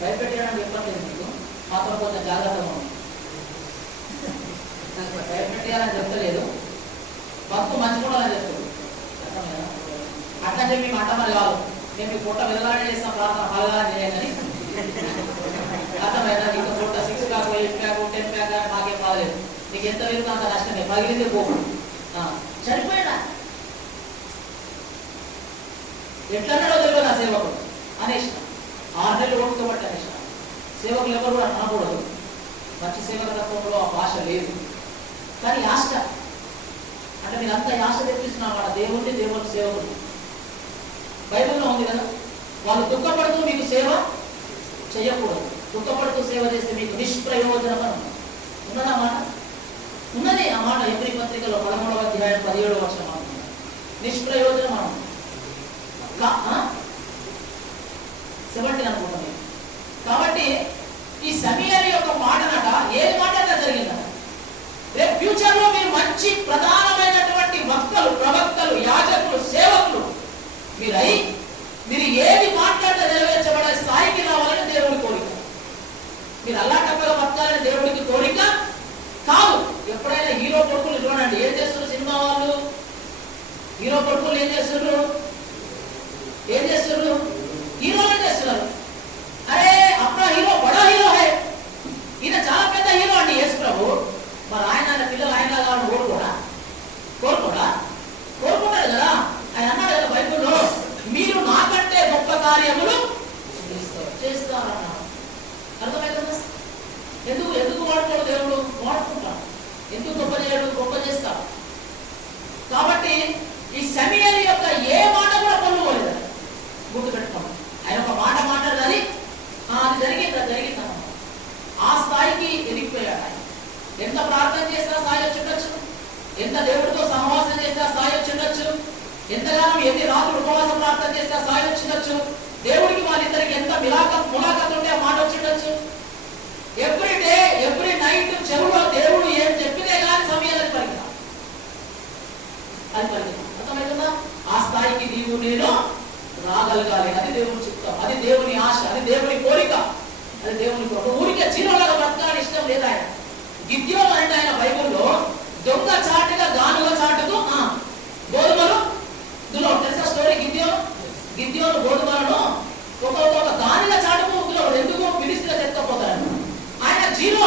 భయపెట్టడానికి చెప్పట్లేదు మీకు, మాత్రం కొంచెం జాగ్రత్తగా ఉంది. భయపెట్టాలని చెప్తలేదు, భక్తు మంచి కూడా చెప్తాడు. అట్లా చెప్పి మాట మరి కాదు, మేము మీ పొట్ట వెదలాడే చేస్తాం, ప్రార్థన పలగాలని చేయాలని. అర్థమైనా నీకు పొట్ట 6 ప్యాక్ 8 ప్యాక్ 10 ప్యాక్ మాకేం బాగలేదు, నీకు ఎంత వెళ్తే అంత నష్టమే, పగిలిందే పోకు. చనిపోయాడా ఎట్లన్నాడో తెలియదు నా సేవకుడు అనేసిన 6 నెలలు ఓడుకోబట్టి అనేసిన. సేవకులు ఎవరు కూడా అనకూడదు, మంచి సేవక తత్వంలో ఆ భాష లేదు. కానీ యాష్ట అంటే మీరు అంతా యాష్ట తెప్పిస్తున్నామాట, దేవుణ్ణి దేవుని సేవకుడు. బైబిల్లో ఉంది కదా, వాళ్ళు దుఃఖపడుతూ మీకు సేవ చేయకూడదు, దుఃఖపడుతూ సేవ చేస్తే మీకు నిష్ప్రయోజనం ఉన్నదా మాట? ఉన్నది ఆ మాట. ఎబ్రీ పత్రికలో 13వ అధ్యాయం 17వ వచనం అంటున్నారు, నిష్ప్రయోజనం అను 17 అనుకుంటాం. కాబట్టి ఈ సమీయలు యొక్క మాటనట ఏది మాట జరిగిందట, రేపు ఫ్యూచర్ లో మీరు మంచి ప్రధానమైనటువంటి వక్తలు, ప్రవక్తలు, యాజకులు, సేవకులు మీరు ఏది మాట్లాడితే నెరవేర్చబడే స్థాయికి రావాలని దేవుడి కోరిక. మీరు అల్లాటప్పగా బతకాలని దేవుడికి కోరిక కాదు. ఎప్పుడైనా హీరో కొడుకులు చూడండి ఏం చేస్తున్నారు, సినిమా వాళ్ళు హీరో కొడుకులు ఏం చేస్తున్నారు, హీరోలు చేస్తున్నారు. అరే అప్పుడు హీరో బడా హీరో హై, ఈయన చాలా పెద్ద హీరో అండి యేసు ప్రభు. మరి ఆయన పిల్లలు ఆయన కావాలని కోరుకుంటారు కదా. ఆయన అన్నాడు కదా బైబిల్లో, మీరు నాకంటే గొప్ప కార్యములు చేస్తారన్నాడు. అర్థమైందా? ఎందుకు వాడుకోడు దేవుడు? వాడుకుంటాడు. ఎందుకు గొప్ప చేయడు? గొప్ప చేస్తాడు. కాబట్టి ఈ సమీయలు యొక్క ఏ మాట కూడా పొందుకోలేదు, గుర్తుపెట్టుకోండి. ఆయన ఒక మాట మాట్లాడాలి, అది జరిగిందన్నమాట. ఆ స్థాయికి ఎదిగిపోయాడు ఆయన. ఎంత ప్రార్థన చేసినా స్థాయి వచ్చి ఉండొచ్చు, ఎంత దేవుడితో సహవాసం చేసినా స్థాయి వచ్చి ఉండొచ్చు, ఎంతగానో ఎన్ని రాత్రులు ఉపవాస ప్రార్థన చేసినా స్థాయి వచ్చి ఉండొచ్చు, దేవుడికి వాళ్ళిద్దరికి ఎంత ములాఖత్ ఉంటే ఆ మాట వచ్చి ఉండొచ్చు. ఎవ్రీ డే ఎవ్రీ నైట్ చెవులో దేవుడు ఏం చెప్పితే కానీ సమయానికి పలికినా అది పలికినా. అర్థమవుతుందా? ఆ స్థాయికి నీవు నేను రాగలగాలి. అది దేవుని చిత్తం, అది దేవుని ఆశ, అది దేవుని కోరిక, అది దేవుని కోరిక. ఊరికే చిన్నలాగా బతకాలని ఇష్టం లేదు ఆయన. గిద్యోను అంటే ఆయన బైబిల్లో దొంగ చాటుగా గానుగ చాటుకు గోధుమలు దులో తెలుసా స్టోరీ? గిద్యోను గోధుమలను ఒక గానుగ చాటుకు ఎందుకు ఫిలిష్తీయులు ఎత్తుకుపోతారు. ఆయన జీరో.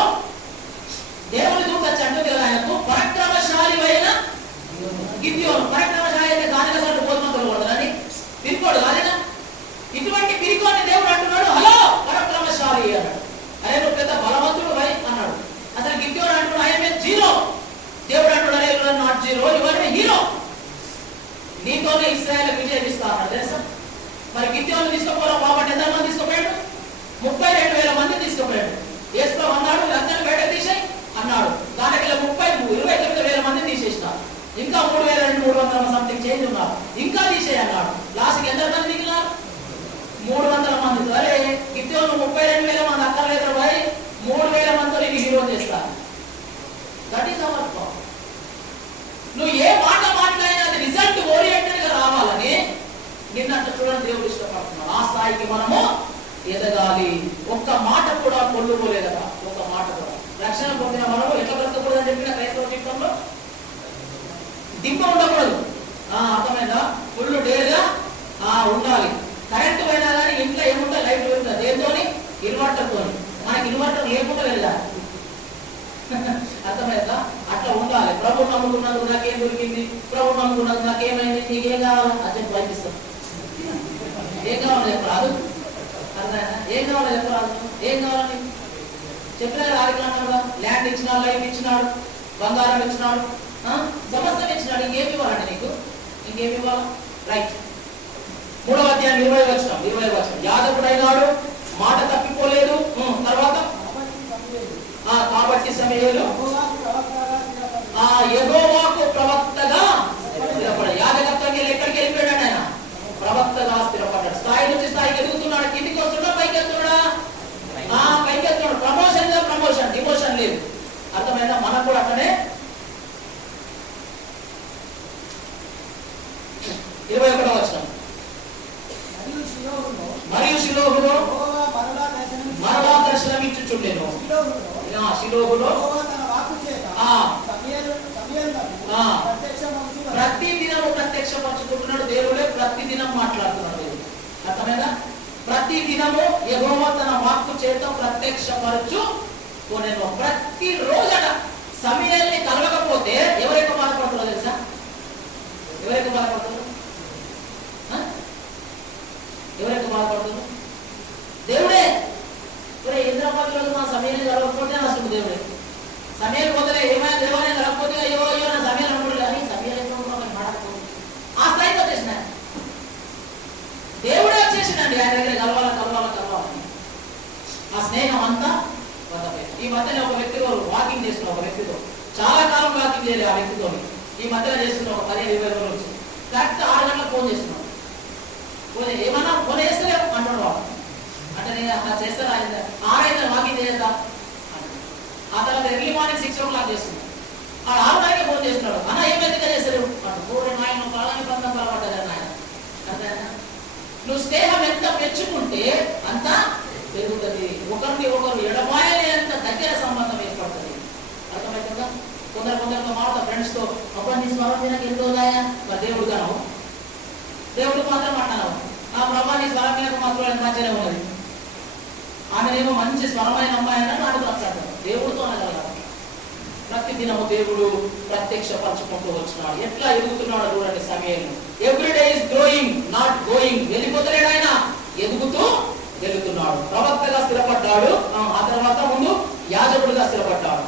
దేవుని దూత చంటుది కదా ఆయనకు, పరాక్రమశాలి అయిన గిద్యోను. పరాక్రమశాలి అయితే గానుగ చాటు గోధుమలు కొడతారని పిరికోడు కాదేనా? ఇటువంటి పిరికోని దేవుడు అంటున్నాడు, హలో పరాక్రమశాలి అన్నాడు. అరే నువ్వు పెద్ద బలవంతుడు వై అన్నాడు. అసలు గిద్యోను అంటున్నాడు ఆయన జీరో. దేవుడు అంటున్నాడు అరే you are not zero, you are a hero. నీతోనే ఇశ్రాయేలు విజయం ఇస్తా అన్నాడు. తెలుసా? మరి గిద్యోను తీసుకుపోవడం కాబట్టి ఎంతమంది తీసుకుపోయాడు? 32,000 మంది తీసుకుపోయాడు. యేసు అన్నాడు అందరిని బయట తీసేయి అన్నాడు. దానికి 29,000 మంది తీసేసినారు. ఇంకా 3,300 సంథింగ్ చేంజ్ ఉన్నారు, ఇంకా తీసేయి అన్నాడు. లాస్ట్కి ఎంతమంది మిగిలినారు? 300 మంది. అరే గిద్యోను 32,000 మంది అక్కర్లేదు పోయి 3,000 మందితో నేను హీరో చేస్తాను. That is our power. నువ్వు ఏ మాట మాట్లాడినా అది రిజల్ట్ ఓరియంటెడ్ గా రావాలని నిన్నట్టు చూడండి దేవుడు ఇష్టపడుతున్నాడు. ఆ స్థాయికి మనము ఎదగాలి. ఒక్క మాట కూడా పొల్లుకోలేదట, ఒక మాట కూడా. రక్షణ పొందిన మనము ఎట్లా బ్రతకూడదు అని చెప్పిన క్రైస్తవ జీవితంలో దింప ఉండకూడదు. అర్థమైందా? ఫుల్ డేగా ఉండాలి. కరెంట్ పోయినా కానీ ఇంట్లో ఏముంటే లైట్ వెళ్తుంది. దేంతోని? ఇన్వర్టర్తో. మనకి ఇన్వర్టర్ లేకుండా వెళ్ళాలి. అర్థమైందా? అట్లా ఉండాలి. ప్రభు నమ్ముకున్నందుకు నాకేం దొరికింది, ప్రభు నమ్ముకున్నందుకు నాకేమైంది, నీకేం కావాలి అని చెప్పి బయటిస్తాం. ఏం కావాలి చెప్పరాదు? అర్థమైందా? ఏం కావాలి చెప్పరాదు? ఏం కావాలని చెప్పినా రాజకీయంగా ల్యాండ్ ఇచ్చినాడు, లైఫ్ ఇచ్చినాడు, బంగారం ఇచ్చినాడు, సమస్తం ఇచ్చినాడు. ఇంకేమి ఇవ్వాలండి నీకు? ఇంకేమి ఇవ్వాలి? రైట్. 3వ అధ్యాయం 20వ వచనం. యాజకుడైనాడు, మాట తప్పిపోలేదు. తర్వాత కాబట్టి సమూయేలు యెహోవాకు ప్రవక్తగా స్థిరపడ్డాడు. యాజకత్వంకి ఎక్కడికి వెళ్ళిపోయాడు ఆయన? ప్రవక్తగా స్థిరపడ్డాడు. స్థాయి నుంచి స్థాయికి ఎదుగుతున్నాడు. కిందికి వస్తున్నా, పైకి వెళ్తున్నాడా? పైకి వెళ్తున్నాడు. ప్రమోషన్ మీద ప్రమోషన్, డిమోషన్ లేదు. అర్థమైందా? మనం కూడా అట్లనే 21వ వచనం. మరియు షిలోహులో మరలా దర్శనమిచ్చుచుండెను. షిలోహులో ప్రతి దినము ప్రత్యక్షపరచుకుంటున్నాడు దేవుడే. ప్రతి దినం మాట్లాడుతున్నాడు దేవుడు. అర్థమైందా? ప్రతి దినము యెహోవా తన వాక్కు చేత ప్రత్యక్షపరచు కొనెను. ప్రతి రోజట సమూయేలుని కలవకపోతే ఎవరైతే బాధపడుతున్నారో తెలుసా? ఎవరైతే బాధపడుతున్నారు? ఎవరైతే బాధపడుతున్నారు? దేవుడే. ఇంద్రపాల్ రోజు మా సమూయేలుని కలవకపోతే నష్టం దేవుడే. సమూయేలు పోతే ఏమైనా దేవాలయం కలగకపోతే అయ్యో అయ్యో నా సమూయేలు అనుకోడు. కానీ సమూయేలు మాడకపోతే ఆ స్థాయికి వచ్చేసిన దేవుడే వచ్చేసిందండి ఆయన దగ్గర. కలవాలని ఆ స్నేహం అంతా వద్దపోయింది. ఈ మధ్యలో ఒక వ్యక్తితో వాకింగ్ చేస్తున్న ఒక వ్యక్తితో చాలా కాలం వాకింగ్ చేయలేదు. ఆ వ్యక్తితో ఈ మధ్యలో చేస్తున్న ఒక 15-20 రోజుల నుంచి కరెక్ట్ 6 గంటలకు ఫోన్ చేస్తున్నాడు. ఫోన్ ఏమన్నా ఫోన్ చేస్తలే అంటున్నాడు వాడు. అంటే నేను అట్లా చేస్తాను. ఆయన 6 అయితే వాకింగ్ చేద్దాం. ఆ తర్వాత ఎర్లీ మార్నింగ్ 6 o'clock చేస్తున్నాడు. ఆ 6 గంటలకే ఫోన్ చేస్తున్నాడు. అన్న ఏమైతే చేస్తారు అంటు ఆయన కాలాన్ని బంధం కలబడ్డదని ఆయన. అర్థమైనా? నువ్వు స్నేహం ఎంత పెంచుకుంటే అంత పెరుగుతుంది. ఒకరికి ఒకరు ఎడమాయలేంత దగ్గర సంబంధం ఏర్పడుతుంది. అర్థమవుతుందా? కొందరితో మాట ఫ్రెండ్స్ తో అబ్బా నీ స్వరం మీద ఎంతోదాయా మరి దేవుడు గాను దేవుడు మాత్రం అంటున్నావు. ఆ ప్రభా నీ స్వరం మీద మాత్రం మంచిగానే ఉన్నది. ఆమెనేమో మంచి స్వరమైన అమ్మాయి అని నాకు మాట్లాడతాడు. దేవుడితో అనగలగాలి. ప్రతి దినము దేవుడు ప్రత్యక్షపరచుకుంటూ వచ్చినాడు. ఎట్లా ఎదుగుతున్నాడు చూడండి Samuel. Everyday is growing not going. వెళ్ళిపోతలేడు ఆయన, ఎదుగుతూ వెళుతున్నాడు. ప్రవక్తగా స్థిరపడ్డాడు. ఆ తర్వాత ముందు యాజకుడిగా స్థిరపడ్డాడు.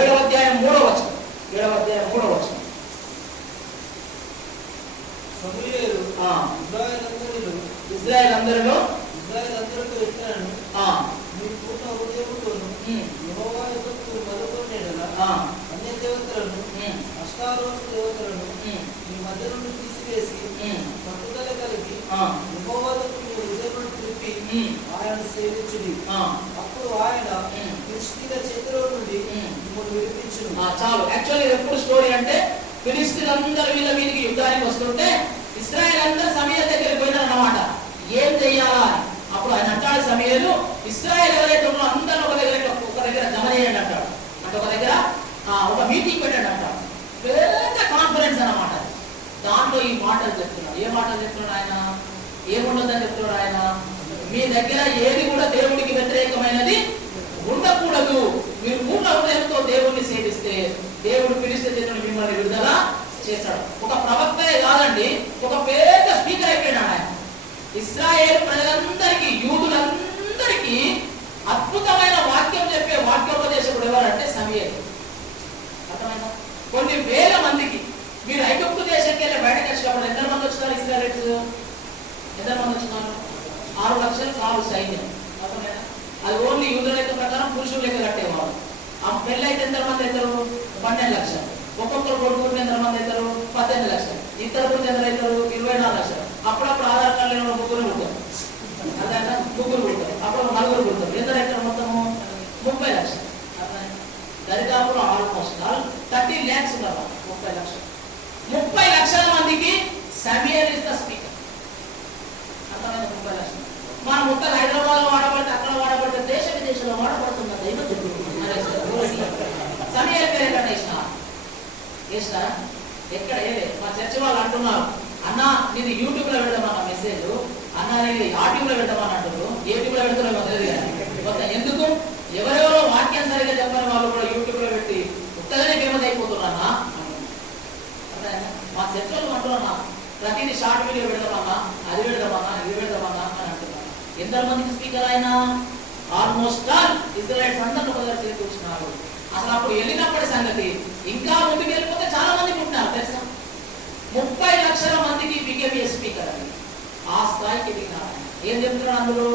7వ అధ్యాయం 3వ వచనం. 7వ అధ్యాయం 3వ వచనం. సమూయేలు ఇశ్రాయేలు అందరిలో మీరు పూర్ణ హృదయముతోను యెహోవా యొద్దకు మొదలుకొనేలా అన్య దేవతలను అష్టారోత దేవతలను మీ మధ్య నుండి తీసివేసి పట్టుదల కలిగి యెహోవాకు మీ హృదయమును తిప్పి ఆయన సేవించుడి. అప్పుడు ఆయన ఫిలిష్తీయుల చేతిలో నుండి మిమ్మల్ని విడిపించును. చాలు. యాక్చువల్లీ ఎప్పుడు స్టోరీ అంటే ఫిలిష్తీయులందరూ వీళ్ళ మీదకి యుద్ధానికి వస్తుంటే ఇశ్రాయేలు అందరూ సమూయేలు దగ్గరికి పోయినారు అన్నమాట. ఏం చెయ్యాలా అని. అప్పుడు ఆయన అంటాడు సమూయేలు ఇశ్రాయేలు ఎవరైతే ఉన్నారో అందరూ ఒక దగ్గర జమ చేయండి అంటాడు. అంటే ఒక దగ్గర ఒక మీటింగ్ పెట్టండి అంటాడు. పెద్ద కాన్ఫరెన్స్ అన్నమాట. దాంట్లో ఈ మాటలు చెప్తున్నాడు. ఏ మాటలు చెప్తున్నాడు ఆయన? ఏముండదని చెప్తున్నాడు ఆయన? మీ దగ్గర ఏది కూడా దేవుడికి వ్యతిరేకమైనది ఉండకూడదు. మీరు పూర్ణ హృదయంతో దేవుడిని సేవిస్తే దేవుడు ఫిలిష్తీయుల మిమ్మల్ని విడుదల చేశాడు. ఒక ప్రవక్తే కాదండి, ఒక పెద్ద స్పీకర్ అయిపోయినాడు ఆయన. ఇశ్రాయేలు ప్రజలందరికీ, యూదులందరికీ అద్భుతమైన వాక్యం చెప్పే వాక్యోపదేశకుడు ఎవరంటే సమూయేలు. అర్థమైందా? కొన్ని వేల మందికి. మీరు ఐగుప్తు దేశానికి వెళ్ళి బయటకు వచ్చినప్పుడు ఎంత మంది వచ్చినారు ఇశ్రాయేలీయులు? ఎంత మంది వచ్చినారు? 6 లక్షలు కాదు సైన్యం. అర్థమైందా? అది ఓన్లీ యూదుల లెక్క ప్రకారం పురుషుల లెక్క కట్టేవారు. ఆ పెళ్ళి అయితే ఎంత మంది అవుతారు? 12 లక్షలు. ఒక్కొక్కరు కొడుకు ఎంత మంది అవుతారు? 18 లక్షలు. ఇద్దరు పురుషులు ఎంత అవుతారు? 24 లక్షలు. అప్పుడప్పుడు ఆధార్ కార్డు లేని 3 పుడతారు. అదే 3 పుడతారు. అప్పుడు 4 పుడతారు. ఎంత అవుతారు? మొత్తము 30 లక్షలు. దరిదాపులు ఆల్మోస్ట్ 30 lakhs ఉన్నారు. 30 లక్షలు. 30 లక్షల మందికి సమూయేలు ఇస్ ద స్పీకర్. అర్థమైంది? 30 లక్షలు. మనం మొత్తం హైదరాబాద్ లో వాడబడితే, అక్కడ వాడబడితే, దేశ విదేశంలో వాడబడుతుంది. దైవం సమూయేలు పేరు ఎక్కడ వేసినారా? ఎక్కడ మా చర్చ వాళ్ళు అంటున్నారు, అన్న నేను యూట్యూబ్ లో పెడదామన్న మెసేజ్, అన్న నేను యూట్యూబ్ లో పెడదామని అంటున్నారు. యూట్యూబ్ లో పెడుతున్నారో తెలియదు కానీ మొత్తం ఎందుకు ఎవరెవరో వాక్యం సరిగా చెప్పని వాళ్ళు కూడా యూట్యూబ్ లో పెట్టి ఉత్తగానే ఫేమస్ అయిపోతున్నా. మా చర్చలు అంటున్నా ప్రతిదీ షార్ట్ వీడియో పెడదామన్నా, అది పెడదామన్నా, ఇది పెడదామన్నా అని అంటున్నాను. ఎందరు మందికి స్పీకర్ అయినా ఆల్మోస్ట్ ఆల్ ఇజ్రాయెల్స్ అందరూ ఒక దగ్గర చేకూర్చున్నారు. అసలు అప్పుడు వెళ్ళినప్పటి సంగతి ఇంకా ముందుకు వెళ్ళిపోతే చాలా మంది పుట్టినారు తెలుసా. 30 లక్షల మందికి బికేబిఏ స్పీకర్ అని ఆ స్థాయికి విన్నారు. ఏం చెప్తున్నాడు అందులో?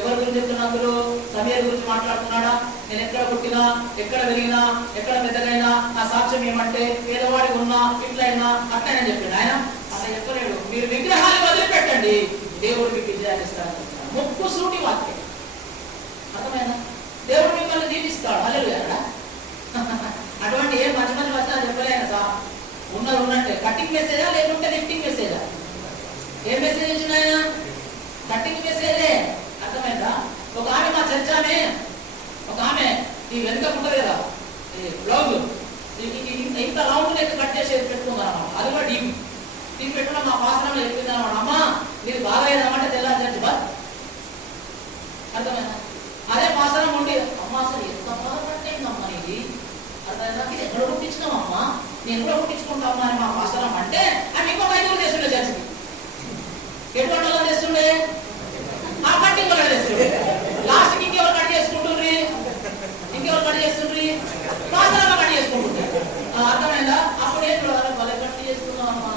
ఎవరి గురించి చెప్తున్నాడు అందులో? సమూయేలు గురించి మాట్లాడుతున్నాడా? నేను ఎక్కడ పుట్టినా, ఎక్కడ పెరిగినా, ఎక్కడ పెద్దగైనా నా సాక్ష్యం ఏమంటే పేదవాడికి ఉన్నా, ఇట్లయినా అట్లయినా చెప్పాడు ఆయన. అట్లా చెప్పలేడు. మీరు విగ్రహాలు వదిలిపెట్టండి, దేవుడు మీకు విజయాన్ని ఇస్తాడని చెప్తాడు. ముక్కు సూటి వాక్యం, అర్థమైనా? దేవుడు మిమ్మల్ని దీవిస్తాడు. హల్లెలూయా. అటువంటి ఏం మంచి మంచి వచనాలు చెప్పలేను సార్. ఉన్నది ఉన్నట్టే. కట్టింగ్ మెసేజా లేకుంటే లిఫ్టింగ్ మెసేజా? ఏం మెసేజ్ ఇచ్చిన ఆయన? కట్టింగ్ మెసేజే. అర్థమైందా? ఒక ఆమె మా చర్చ ఆమె, ఒక ఆమె ఈ వెనుక ఉంటుంది కదా బ్లౌజ్, ఇంత రౌండ్ లెక్క కట్ చేసి పెట్టుకుందన్నమాట. అది కూడా డీప్ పెట్టడం మా పాసనంలో చెప్పింది అనమాట. అమ్మా మీరు బాగా ఏదన్నమాట తెల్లారి చర్చ బా. అర్థమైందా? అదే పాసనం ఉండి అమ్మ అసలు ఎంత బాగా కట్టేయిందమ్మా ఇది, అర్థమైందా? ఇది ఎక్కడ కుట్టించినామమ్మా, నేను కూడా కుట్టించుకుంటామా అని మా పాసనం అంటే ఆమె ఇంకొక 5 చేస్తుండే చర్చకి. ఎటువంటి వాళ్ళు చేస్తుండే? ఆ కట్టింగ్ వాళ్ళు చేస్తుండే. లాస్ట్కి ఇంకెవరు కట్ చేసుకుంటుండ్రి? ఇంకెవరు కట్ చేస్తుండ్రి? పాసనంగా కట్ చేసుకుంటుండ్రి. అర్థమైందా? అప్పుడు ఏం చూడాలి, భలే కట్ చేసుకున్నామమ్మా,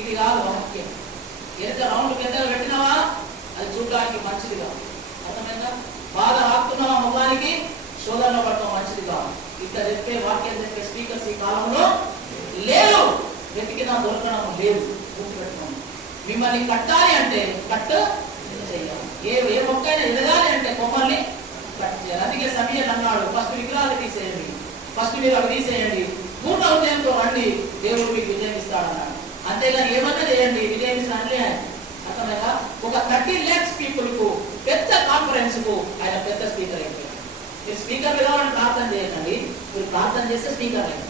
ఇది కాదు వాక్యం. ఎంత రౌండ్ పెద్దగా పెట్టినావా అది చూడడానికి మంచిది కాదు. అర్థమైందా? బాగా రాకున్నావా ముఖానికి, శోధనలో పడటం మంచిది కాదు. ఇక్కడ చెప్పే వాక్యం చెప్పే స్పీకర్స్ ఈ కాలంలో లేరు, వెతికినా దొరకడం లేదు. గుర్తుపెట్టుకోండి. మిమ్మల్ని కట్టాలి అంటే కట్ చేయాలి. ఏ మొక్కైనా ఎదగాలి అంటే కొమ్మల్ని కట్ చేయాలి. అందుకే సమీయలు అన్నాడు, ఫస్ట్ విగ్రహాలు తీసేయండి, ఫస్ట్ మీరు అవి తీసేయండి, పూర్ణ హృదయంతో రండి, దేవుడు మీకు విజయం ఇస్తాడన్నాడు. అంతేగాని ఏమన్నా చేయండి, విజయం ఇస్తాడలే. అర్థమైనా? ఒక 30 lakhs పీపుల్ కు పెద్ద కాన్ఫరెన్స్ కు ఆయన పెద్ద స్పీకర్ అయిపోయాడు. మీరు స్పీకర్ కావాలని ప్రార్థన చేయకండి, మీరు ప్రార్థన చేస్తే స్పీకర్ అయింది.